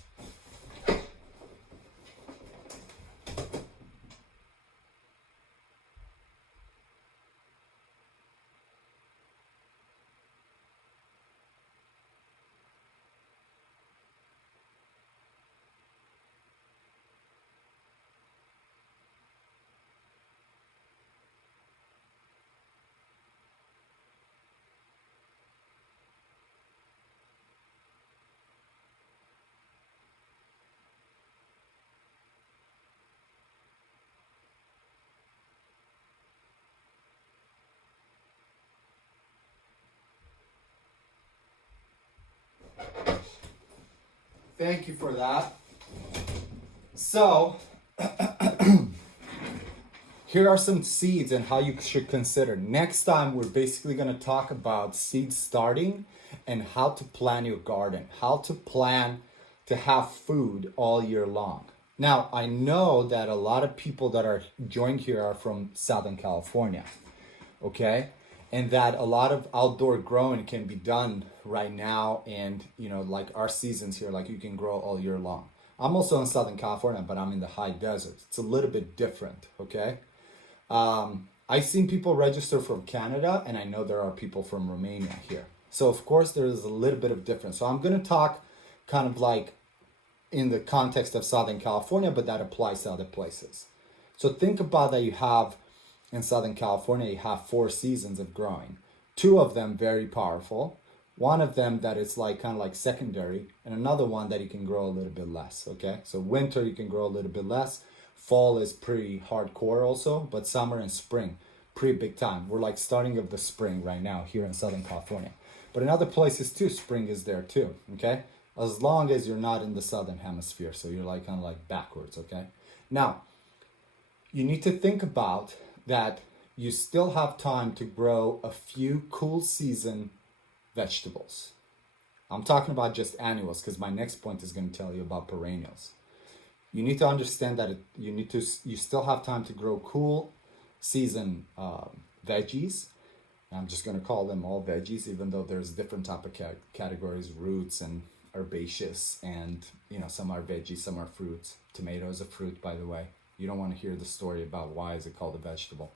Thank you for that. So, here are some seeds and how you should consider. Next time, we're basically going to talk about seed starting and how to plan your garden, how to plan to have food all year long. Now, I know that a lot of people that are joined here are from Southern California, okay? And that a lot of outdoor growing can be done right now. And, like our seasons here, like you can grow all year long. I'm also in Southern California, but I'm in the high desert. It's a little bit different, okay? I've seen people register from Canada, and I know there are people from Romania here. So, of course, there is a little bit of difference. So I'm going to talk kind of like in the context of Southern California, but that applies to other places. So think about that you have in Southern California, you have 4 seasons of growing. 2 of them very powerful. One of them that is like kind of like secondary, and another one that you can grow a little bit less, okay? So winter, you can grow a little bit less. Fall is pretty hardcore also, but summer and spring, pretty big time. We're like starting of the spring right now here in Southern California. But in other places too, spring is there too, okay? As long as you're not in the Southern hemisphere, so you're like kind of like backwards, okay? Now, you need to think about that you still have time to grow a few cool season vegetables. I'm talking about just annuals because my next point is going to tell you about perennials. You need to understand that you still have time to grow cool season veggies. I'm just going to call them all veggies, even though there's different type of categories, roots and herbaceous, and some are veggies, some are fruits. Tomato is a fruit, by the way. You don't want to hear the story about why is it called a vegetable.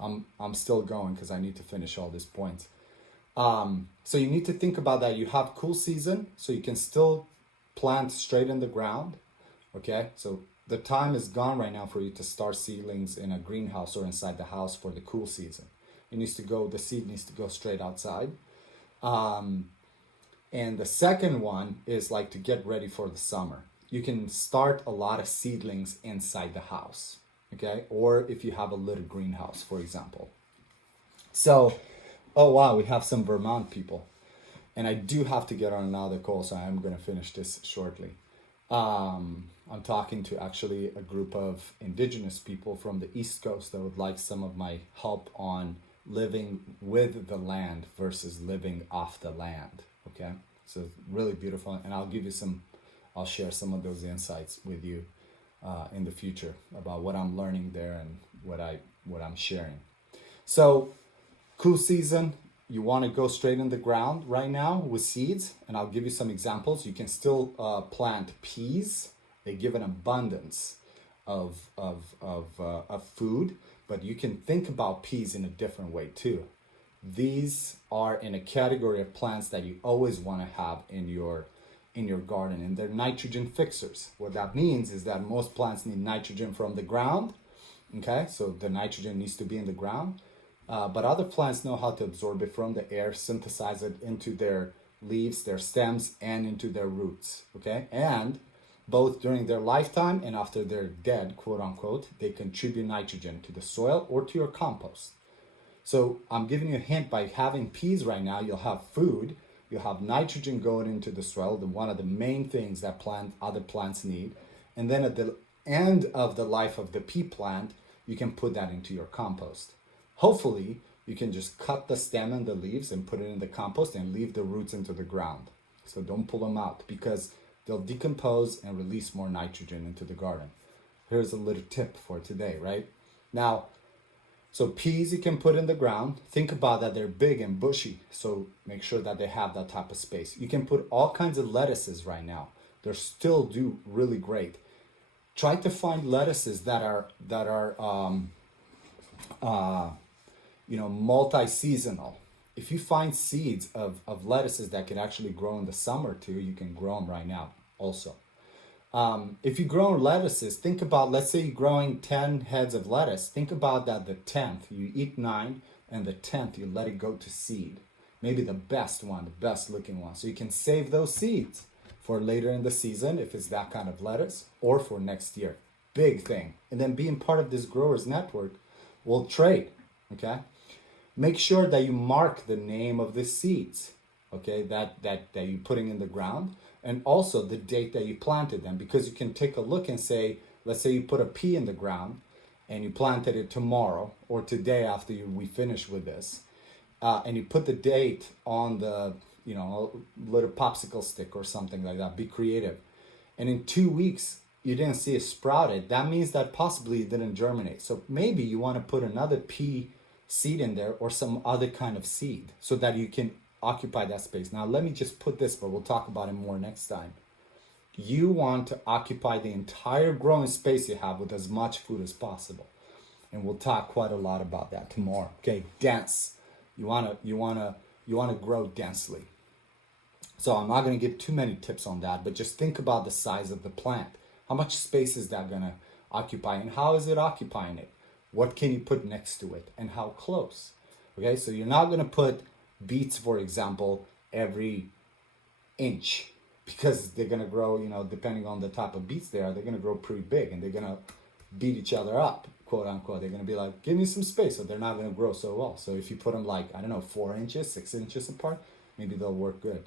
I'm still going because I need to finish all these points. So you need to think about that. You have cool season, so you can still plant straight in the ground. Okay, so the time is gone right now for you to start seedlings in a greenhouse or inside the house for the cool season. The seed needs to go straight outside. And the second one is like to get ready for the summer. You can start a lot of seedlings inside the house, okay? Or if you have a little greenhouse, for example. So, oh wow, we have some Vermont people. And I do have to get on another call, so I'm going to finish this shortly. I'm talking to actually a group of indigenous people from the East Coast that would like some of my help on living with the land versus living off the land. Okay, so really beautiful, and I'll share some of those insights with you in the future about what I'm learning there and what I'm sharing. So, cool season. You want to go straight in the ground right now with seeds, and I'll give you some examples. You can still plant peas. They give an abundance of food, but you can think about peas in a different way too. These are in a category of plants that you always want to have in your garden, and they're nitrogen fixers. What that means is that most plants need nitrogen from the ground. Okay, so the nitrogen needs to be in the ground. But other plants know how to absorb it from the air, synthesize it into their leaves, their stems, and into their roots, okay? And both during their lifetime and after they're dead, quote unquote, they contribute nitrogen to the soil or to your compost. So I'm giving you a hint. By having peas right now, you'll have food, you'll have nitrogen going into the soil, one of the main things that other plants need. And then at the end of the life of the pea plant, you can put that into your compost. Hopefully, you can just cut the stem and the leaves and put it in the compost and leave the roots into the ground. So don't pull them out because they'll decompose and release more nitrogen into the garden. Here's a little tip for today, right? Now, so peas you can put in the ground. Think about that they're big and bushy, so make sure that they have that type of space. You can put all kinds of lettuces right now. They still do really great. Try to find lettuces that are multi-seasonal. If you find seeds of lettuces that can actually grow in the summer too, you can grow them right now also. If you grow lettuces, think about, let's say you're growing 10 heads of lettuce. Think about that the 10th, you eat 9, and the 10th, you let it go to seed. Maybe the best one, the best looking one. So you can save those seeds for later in the season, if it's that kind of lettuce, or for next year. Big thing. And then being part of this growers network will trade, okay? Make sure that you mark the name of the seeds, okay, that you're putting in the ground, and also the date that you planted them, because you can take a look and say, let's say you put a pea in the ground and you planted it tomorrow or today after we finish with this, and you put the date on the, little popsicle stick or something like that. Be creative. And in 2 weeks, you didn't see it sprouted. That means that possibly it didn't germinate. So maybe you want to put another pea seed in there or some other kind of seed so that you can occupy that space. Now, let me just put this, but we'll talk about it more next time. You want to occupy the entire growing space you have with as much food as possible. And we'll talk quite a lot about that tomorrow. Okay, dense. You want to grow densely. So I'm not going to give too many tips on that, but just think about the size of the plant. How much space is that going to occupy, and how is it occupying it? What can you put next to it, and how close? Okay, so you're not going to put beets, for example, every inch, because they're going to grow, depending on the type of beets they're going to grow pretty big, and they're going to beat each other up, quote unquote. They're going to be like, give me some space, so they're not going to grow so well. So if you put them 4 inches, 6 inches apart, maybe they'll work good.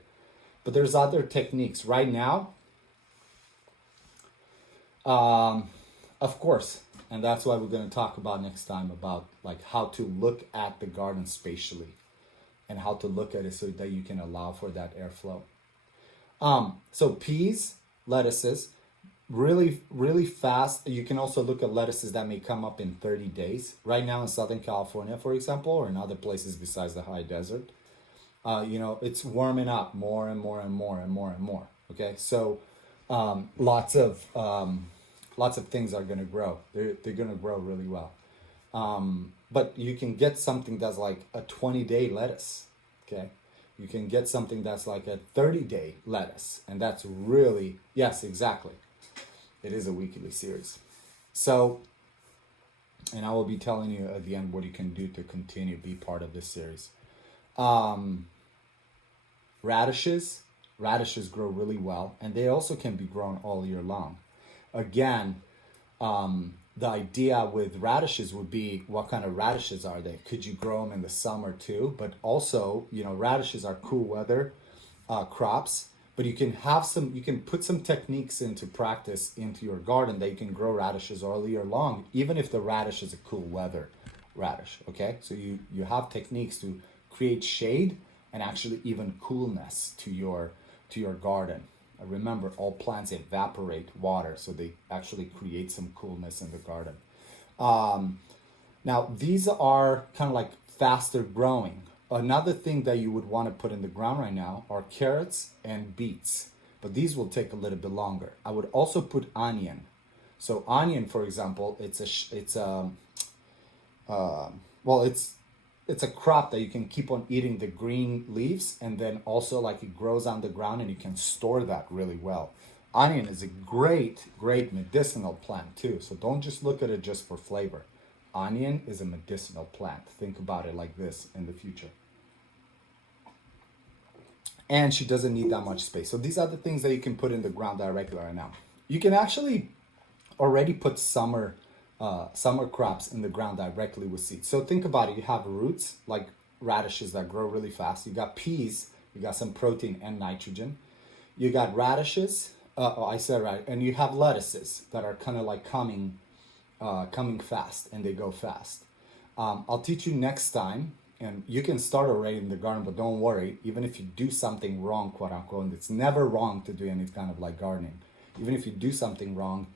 But there's other techniques. Right now, of course, and that's what we're going to talk about next time, about how to look at the garden spatially and how to look at it so that you can allow for that airflow. So peas, lettuces, really, really fast. You can also look at lettuces that may come up in 30 days. Right now in Southern California, for example, or in other places besides the high desert, it's warming up more and more and more and more and more. Okay, so lots of things are going to grow. They're going to grow really well. But you can get something that's like a 20-day lettuce. Okay, you can get something that's like a 30-day lettuce, and that's really, yes, exactly. It is a weekly series. So, and I will be telling you at the end what you can do to continue be part of this series. Radishes grow really well, and they also can be grown all year long. Again, the idea with radishes would be, what kind of radishes are they? Could you grow them in the summer too? But also, radishes are cool weather crops, but you can put some techniques into practice into your garden that you can grow radishes all year long, even if the radish is a cool weather radish. Okay, so you have techniques to create shade and actually even coolness to your garden. Remember, all plants evaporate water, so they actually create some coolness in the garden. Now, these are kind of like faster growing. Another thing that you would want to put in the ground right now are carrots and beets, but these will take a little bit longer. I would also put onion. So onion, for example, it's a crop that you can keep on eating the green leaves, and then also like it grows on the ground and you can store that really well. Onion is a great medicinal plant too. So don't just look at it just for flavor. Onion is a medicinal plant. Think about it like this in the future. And she doesn't need that much space. So these are the things that you can put in the ground directly right now. You can actually already put summer crops in the ground directly with seeds. So think about it. You have roots like radishes that grow really fast. You got peas. You got some protein and nitrogen. You got radishes. I said right. And you have lettuces that are kind of like coming fast, and they go fast. I'll teach you next time, and you can start already in the garden, but don't worry. Even if you do something wrong, quote unquote, and it's never wrong to do any kind of like gardening. Even if you do something wrong,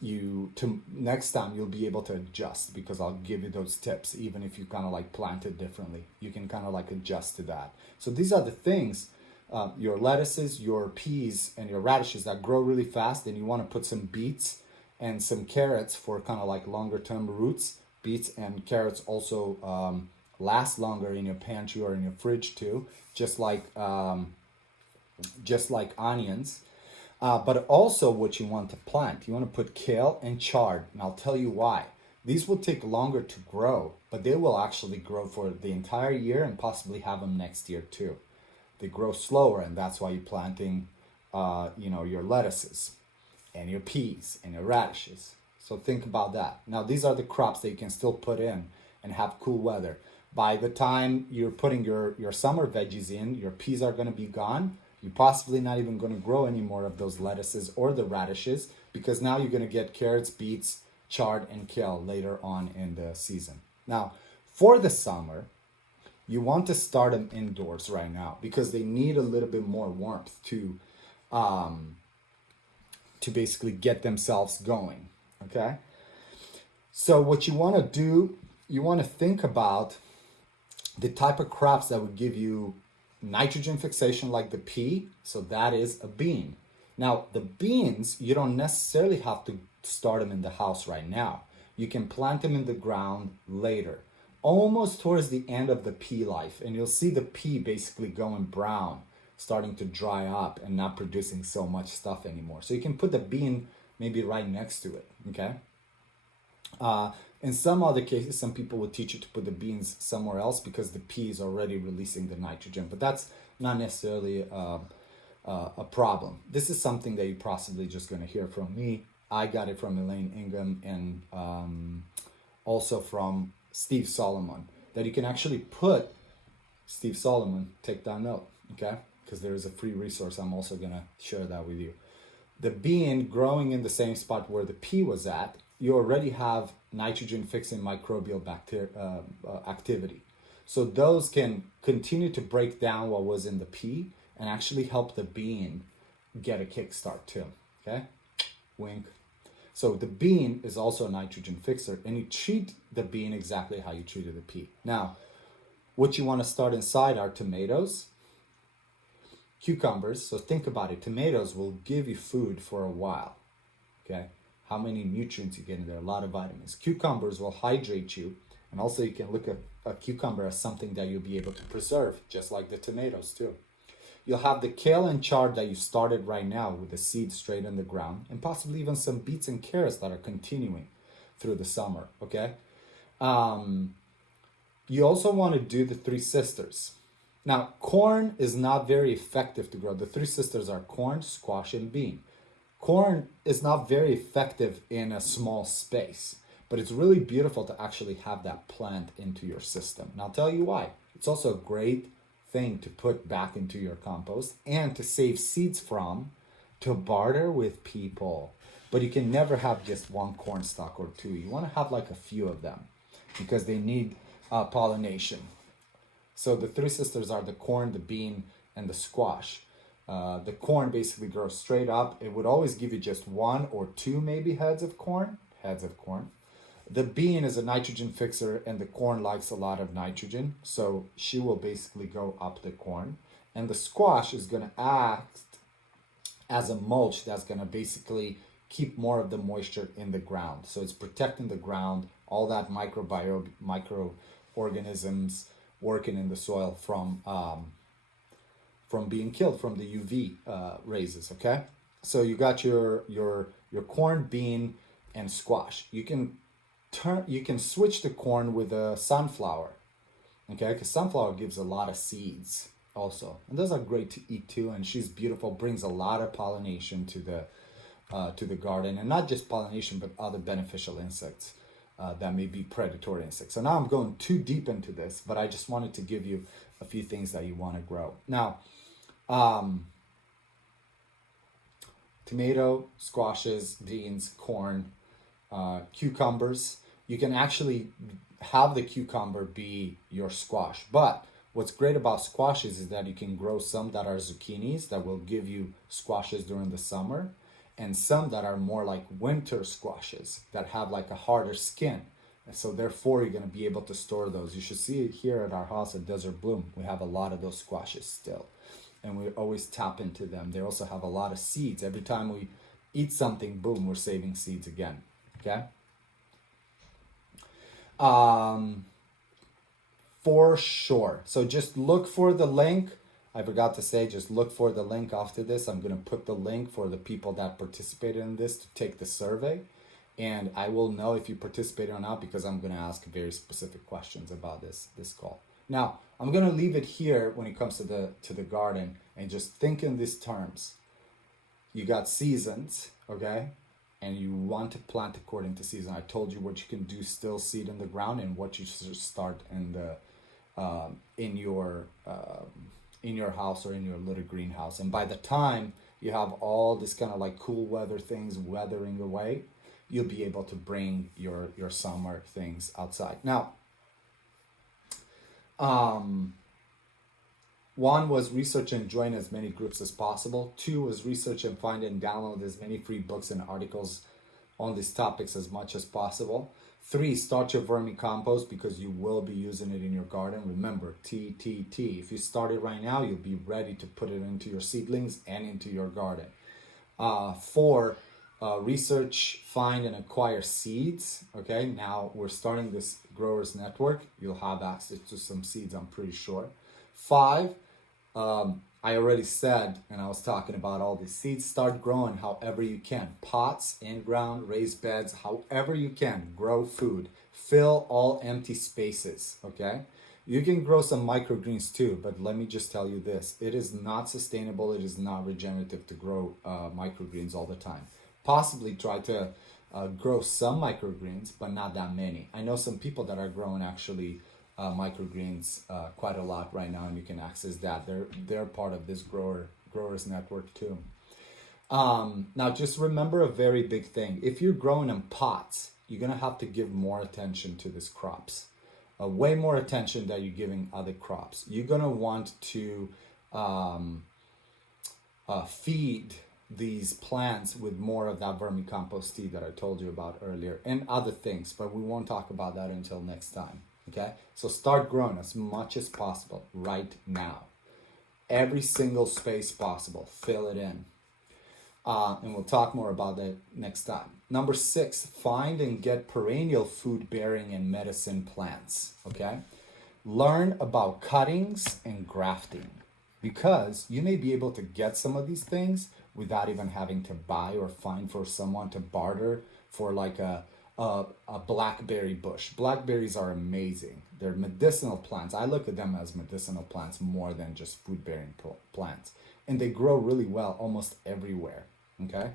next time you'll be able to adjust, because I'll give you those tips. Even if you kind of like plant it differently, you can kind of like adjust to that. So these are the things, your lettuces, your peas, and your radishes that grow really fast, and you want to put some beets and some carrots for kind of like longer term roots. Beets and carrots also last longer in your pantry or in your fridge too, just like onions. But also what you want to plant, you want to put kale and chard, and I'll tell you why. These will take longer to grow, but they will actually grow for the entire year and possibly have them next year too. They grow slower, and that's why you're planting, your lettuces and your peas and your radishes. So think about that. Now, these are the crops that you can still put in and have cool weather. By the time you're putting your summer veggies in, your peas are going to be gone. You're possibly not even going to grow any more of those lettuces or the radishes, because now you're going to get carrots, beets, chard, and kale later on in the season. Now, for the summer, you want to start them indoors right now, because they need a little bit more warmth to basically get themselves going. Okay? So what you want to do, you want to think about the type of crops that would give you nitrogen fixation, like the pea. So that is a bean. Now, the beans, you don't necessarily have to start them in the house right now. You can plant them in the ground later, almost towards the end of the pea life. And you'll see the pea basically going brown, starting to dry up and not producing so much stuff anymore. So you can put the bean maybe right next to it, okay? In some other cases, some people would teach you to put the beans somewhere else, because the pea is already releasing the nitrogen, but that's not necessarily a problem. This is something that you're possibly just going to hear from me. I got it from Elaine Ingham, and also from Steve Solomon, that you can actually put Steve Solomon, take that note, okay? Because there is a free resource. I'm also going to share that with you. The bean growing in the same spot where the pea was at, you already have nitrogen fixing microbial activity. So those can continue to break down what was in the pea and actually help the bean get a kickstart too. Okay? Wink. So the bean is also a nitrogen fixer, and you treat the bean exactly how you treated the pea. Now, what you want to start inside are tomatoes, Cucumbers, so think about it, tomatoes will give you food for a while, okay? How many nutrients you get in there, a lot of vitamins. Cucumbers will hydrate you, and also you can look at a cucumber as something that you'll be able to preserve, just like the tomatoes too. You'll have the kale and chard that you started right now with the seeds straight in the ground, and possibly even some beets and carrots that are continuing through the summer, okay? You also want to do the three sisters. Now, corn is not very effective to grow. The three sisters are corn, squash, and bean. Corn is not very effective in a small space, but it's really beautiful to actually have that plant into your system. And I'll tell you why. It's also a great thing to put back into your compost and to save seeds from, to barter with people. But you can never have just one corn stalk or two. You want to have like a few of them because they need pollination. So the three sisters are the corn, the bean, and the squash. The corn basically grows straight up. It would always give you just one or two maybe heads of corn. The bean is a nitrogen fixer, and the corn likes a lot of nitrogen, so she will basically go up the corn. And the squash is going to act as a mulch that's going to basically keep more of the moisture in the ground. So it's protecting the ground, all that microorganisms working in the soil from being killed from the UV raises. Okay, so you got your corn, bean, and squash. You can switch the corn with a sunflower, okay, because sunflower gives a lot of seeds also, and those are great to eat too. And she's beautiful, brings a lot of pollination to the garden, and not just pollination but other beneficial insects that may be predatory insects. So now I'm going too deep into this, but I just wanted to give you a few things that you want to grow. Now, tomato, squashes, beans, corn, cucumbers. You can actually have the cucumber be your squash. But what's great about squashes is that you can grow some that are zucchinis that will give you squashes during the summer, and some that are more like winter squashes that have like a harder skin. And so therefore you're going to be able to store those. You should see it here at our house at Desert Bloom. We have a lot of those squashes still, and we always tap into them. They also have a lot of seeds. Every time we eat something, boom, we're saving seeds again. Okay. For sure. So just look for the link. I forgot to say, just look for the link after this. I'm going to put the link for the people that participated in this to take the survey. And I will know if you participated or not, because I'm going to ask very specific questions about this call. Now, I'm going to leave it here when it comes to the garden, and just think in these terms. You got seasons, okay? And you want to plant according to season. I told you what you can do, still seed in the ground, and what you should start in your house or in your little greenhouse. And by the time you have all this kind of like cool weather things weathering away, you'll be able to bring your summer things outside. Now, one was research and join as many groups as possible. Two was research and find and download as many free books and articles on these topics as much as possible. Three, start your vermicompost, because you will be using it in your garden. Remember, TTT. If you start it right now, you'll be ready to put it into your seedlings and into your garden. Four, research, find, and acquire seeds. Okay, now we're starting this growers network. You'll have access to some seeds, I'm pretty sure. Five, I already said, and I was talking about all these seeds. Start growing however you can. Pots, in ground, raised beds, however you can. Grow food. Fill all empty spaces, okay? You can grow some microgreens too, but let me just tell you this. It is not sustainable. It is not regenerative to grow microgreens all the time. Possibly try to grow some microgreens, but not that many. I know some people that are growing actually microgreens quite a lot right now, and you can access that. They're part of this growers network too. Now just remember a very big thing. If you're growing in pots, you're gonna have to give more attention to these crops, way more attention than you're giving other crops. You're gonna want to feed these plants with more of that vermicompost tea that I told you about earlier, and other things, but we won't talk about that until next time. Okay, so start growing as much as possible right now. Every single space possible, fill it in. And we'll talk more about that next time. Number 6, find and get perennial food bearing and medicine plants. Okay? Learn about cuttings and grafting, because you may be able to get some of these things without even having to buy or find for someone to barter for like a blackberry bush. Blackberries are amazing. They're medicinal plants. I look at them as medicinal plants more than just food bearing plants. And they grow really well almost everywhere. Okay?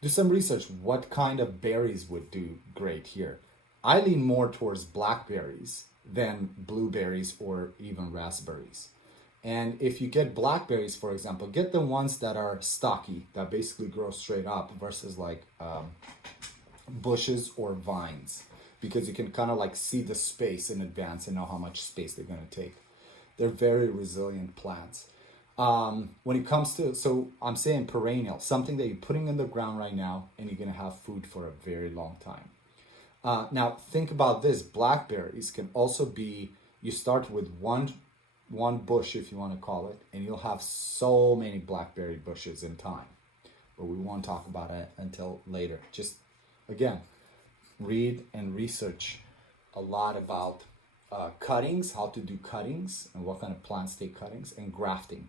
Do some research. What kind of berries would do great here? I lean more towards blackberries than blueberries or even raspberries. And if you get blackberries, for example, get the ones that are stocky, that basically grow straight up, versus like bushes or vines, because you can kind of like see the space in advance and know how much space they're going to take. They're very resilient plants. When it comes to, so I'm saying perennial, something that you're putting in the ground right now and you're going to have food for a very long time. Now think about this. Blackberries can also be, you start with one bush, if you want to call it, and you'll have so many blackberry bushes in time. But we won't talk about it until later. Just, again, read and research a lot about cuttings, how to do cuttings, and what kind of plants take cuttings, and grafting.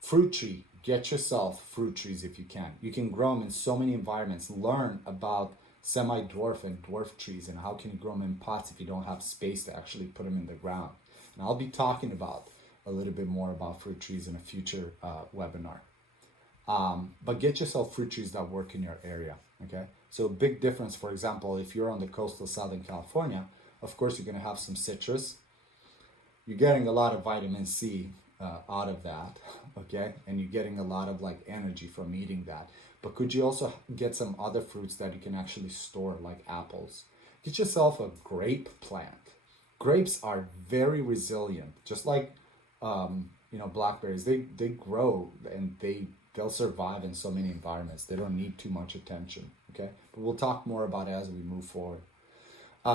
Fruit tree, get yourself fruit trees if you can. You can grow them in so many environments. Learn about semi-dwarf and dwarf trees and how can you grow them in pots if you don't have space to actually put them in the ground. And I'll be talking about a little bit more about fruit trees in a future webinar. But get yourself fruit trees that work in your area, okay? So big difference, for example, if you're on the coast of Southern California, of course you're gonna have some citrus. You're getting a lot of vitamin C out of that, okay? And you're getting a lot of like energy from eating that. But could you also get some other fruits that you can actually store, like apples? Get yourself a grape plant. Grapes are very resilient, just like blackberries. They grow and they'll survive in so many environments. They don't need too much attention, okay? But we'll talk more about it as we move forward.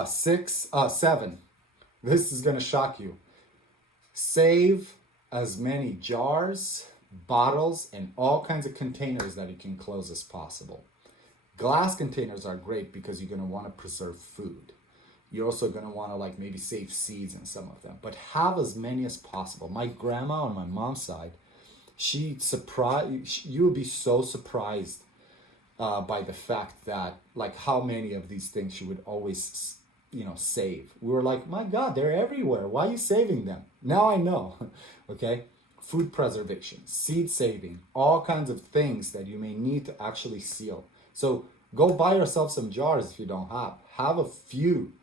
7. This is gonna shock you. Save as many jars, bottles, and all kinds of containers that you can close as possible. Glass containers are great because you're gonna wanna preserve food. You're also gonna wanna like maybe save seeds in some of them, but have as many as possible. My grandma on my mom's side, you would be so surprised by the fact that like how many of these things she would always save. We were like, my God, they're everywhere. Why are you saving them? Now I know. Okay. Food preservation, seed saving, all kinds of things that you may need to actually seal. So go buy yourself some jars if you don't have. Have a few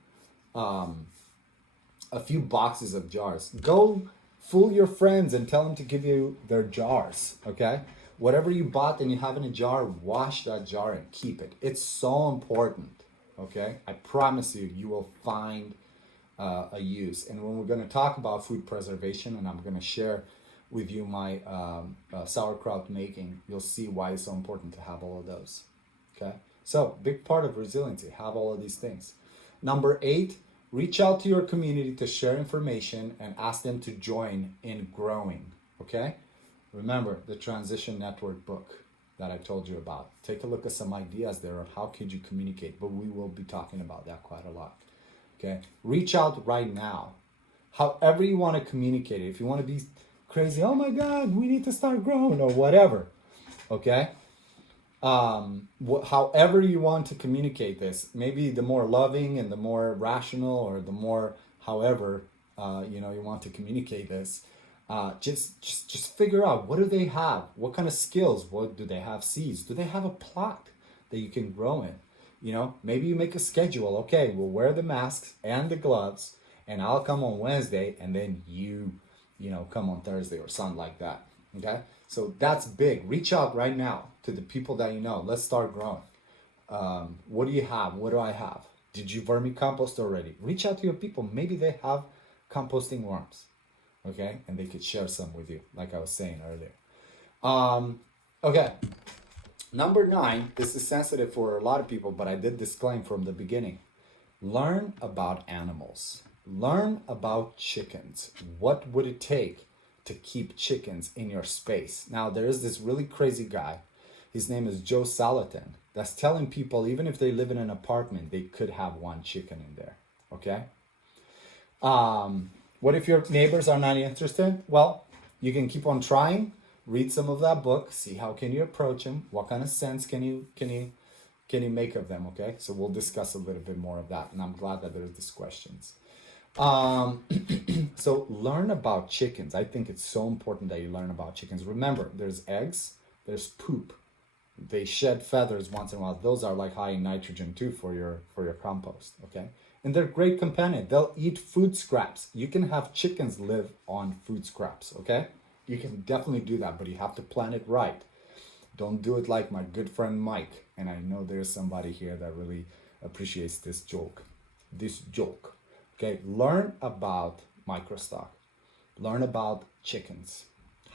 boxes of jars. Go fool your friends and tell them to give you their jars, okay? Whatever you bought and you have in a jar, wash that jar and keep it. It's so important, okay? I promise you, you will find a use. And when we're going to talk about food preservation, and I'm going to share with you my sauerkraut making, you'll see why it's so important to have all of those, okay? So, big part of resiliency, have all of these things. Number 8, reach out to your community to share information and ask them to join in growing, okay? Remember the Transition Network book that I told you about. Take a look at some ideas there of how could you communicate, but we will be talking about that quite a lot, okay? Reach out right now. However you want to communicate it. If you want to be crazy, oh my God, we need to start growing or whatever, okay? However you want to communicate this, maybe the more loving and the more rational, or the more however you want to communicate this, just figure out, what do they have, what kind of skills, what do they have, seeds, do they have a plot that you can grow in? Maybe you make a schedule. Okay, we'll wear the masks and the gloves, and I'll come on Wednesday, and then you come on Thursday or something like that. Okay, so that's big. Reach out right now to the people that you know. Let's start growing. What do you have? What do I have? Did you vermicompost already? Reach out to your people. Maybe they have composting worms, okay? And they could share some with you, like I was saying earlier. Okay, number 9, this is sensitive for a lot of people, but I did disclaim from the beginning. Learn about animals. Learn about chickens. What would it take to keep chickens in your space. Now, there is this really crazy guy. His name is Joe Salatin. That's telling people, even if they live in an apartment, they could have one chicken in there. Okay? What if your neighbors are not interested? Well, you can keep on trying. Read some of that book. See how can you approach them. What kind of sense can you make of them? Okay? So we'll discuss a little bit more of that. And I'm glad that there's these questions. So learn about chickens. I think it's so important that you learn about chickens. Remember, there's eggs, there's poop. They shed feathers once in a while. Those are like high in nitrogen too for your compost, okay? And they're great companion. They'll eat food scraps. You can have chickens live on food scraps, okay? You can definitely do that, but you have to plan it right. Don't do it like my good friend Mike. And I know there's somebody here that really appreciates this joke. Okay, learn about microstock. Learn about chickens.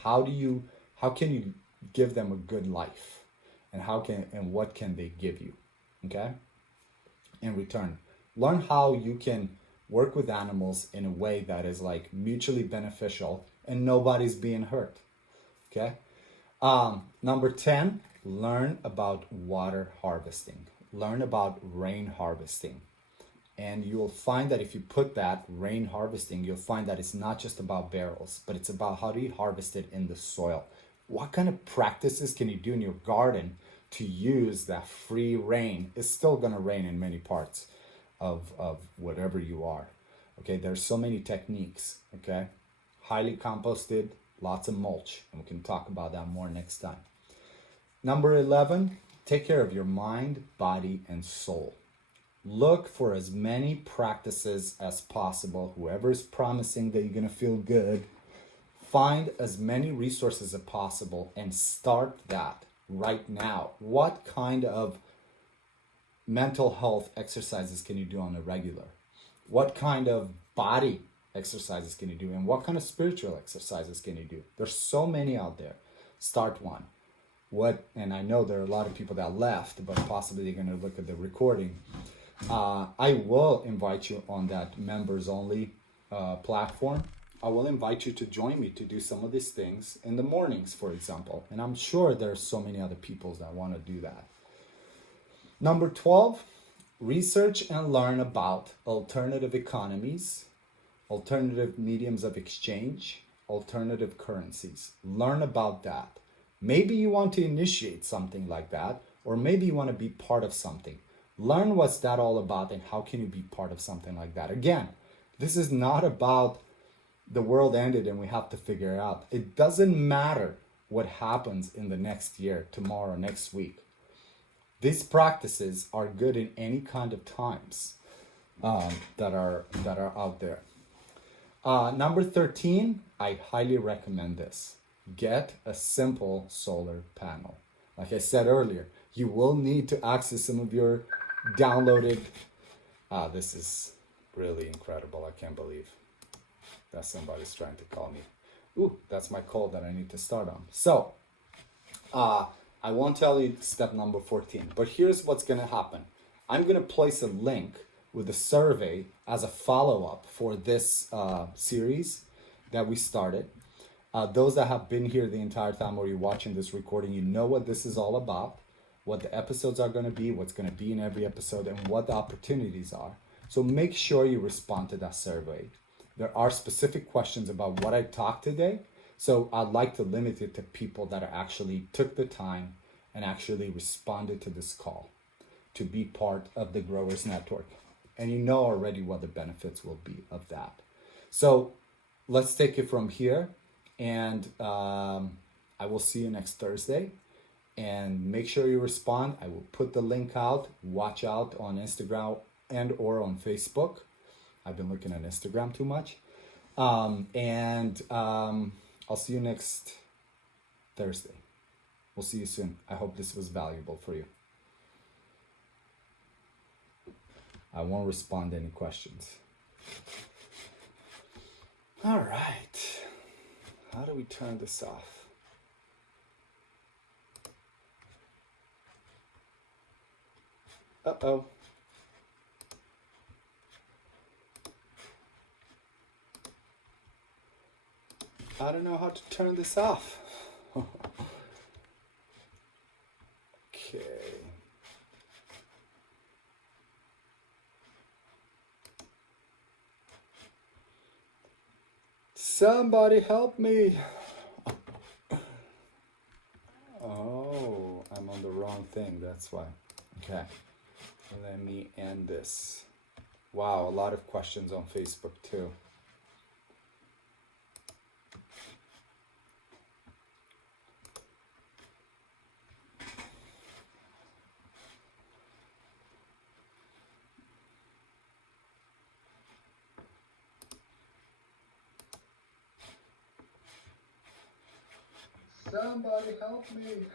How can you give them a good life? And what can they give you? Okay? In return. Learn how you can work with animals in a way that is like mutually beneficial and nobody's being hurt. Okay? Number 10, learn about water harvesting. Learn about rain harvesting. And you will find that if you put that rain harvesting, you'll find that it's not just about barrels, but it's about how do you harvest it in the soil. What kind of practices can you do in your garden to use that free rain? It's still going to rain in many parts of whatever you are. Okay, there's so many techniques. Okay, highly composted, lots of mulch, and we can talk about that more next time. Number 11, take care of your mind, body, and soul. Look for as many practices as possible. Whoever is promising that you're going to feel good, find as many resources as possible and start that right now. What kind of mental health exercises can you do on a regular? What kind of body exercises can you do? And what kind of spiritual exercises can you do? There's so many out there. Start one. And I know there are a lot of people that left, but possibly they're going to look at the recording. I will invite you on that members only platform. I will invite you to join me to do some of these things in the mornings, for example. And I'm sure there's so many other people that want to do that. Number 12, research and learn about alternative economies, alternative mediums of exchange, alternative currencies. Learn about that. Maybe you want to initiate something like that, or maybe you want to be part of something. Learn what's that all about and how can you be part of something like that. Again, this is not about the world ended and we have to figure it out. It doesn't matter what happens in the next year, tomorrow, next week. These practices are good in any kind of times that are out there. Number 13, I highly recommend this. Get a simple solar panel. Like I said earlier, you will need to access some of your downloaded. This is really incredible. I can't believe that somebody's trying to call me. Ooh, that's my call that I need to start on. So, I won't tell you step number 14, but here's what's going to happen. I'm going to place a link with a survey as a follow-up for this series that we started. Those that have been here the entire time or you're watching this recording, you know what this is all about, what the episodes are going to be, what's going to be in every episode, and what the opportunities are. So make sure you respond to that survey. There are specific questions about what I talked today. So I'd like to limit it to people that actually took the time and actually responded to this call to be part of the Growers Network. And you know already what the benefits will be of that. So let's take it from here. And I will see you next Thursday. And make sure you respond. I will put the link out. Watch out on Instagram and or on Facebook. I've been looking at Instagram too much. I'll see you next Thursday. We'll see you soon. I hope this was valuable for you. I won't respond to any questions. All right. How do we turn this off? Uh-oh. I don't know how to turn this off. Okay. Somebody help me. Oh, I'm on the wrong thing, that's why. Okay, let me end this. Wow, a lot of questions on Facebook too. Somebody help me.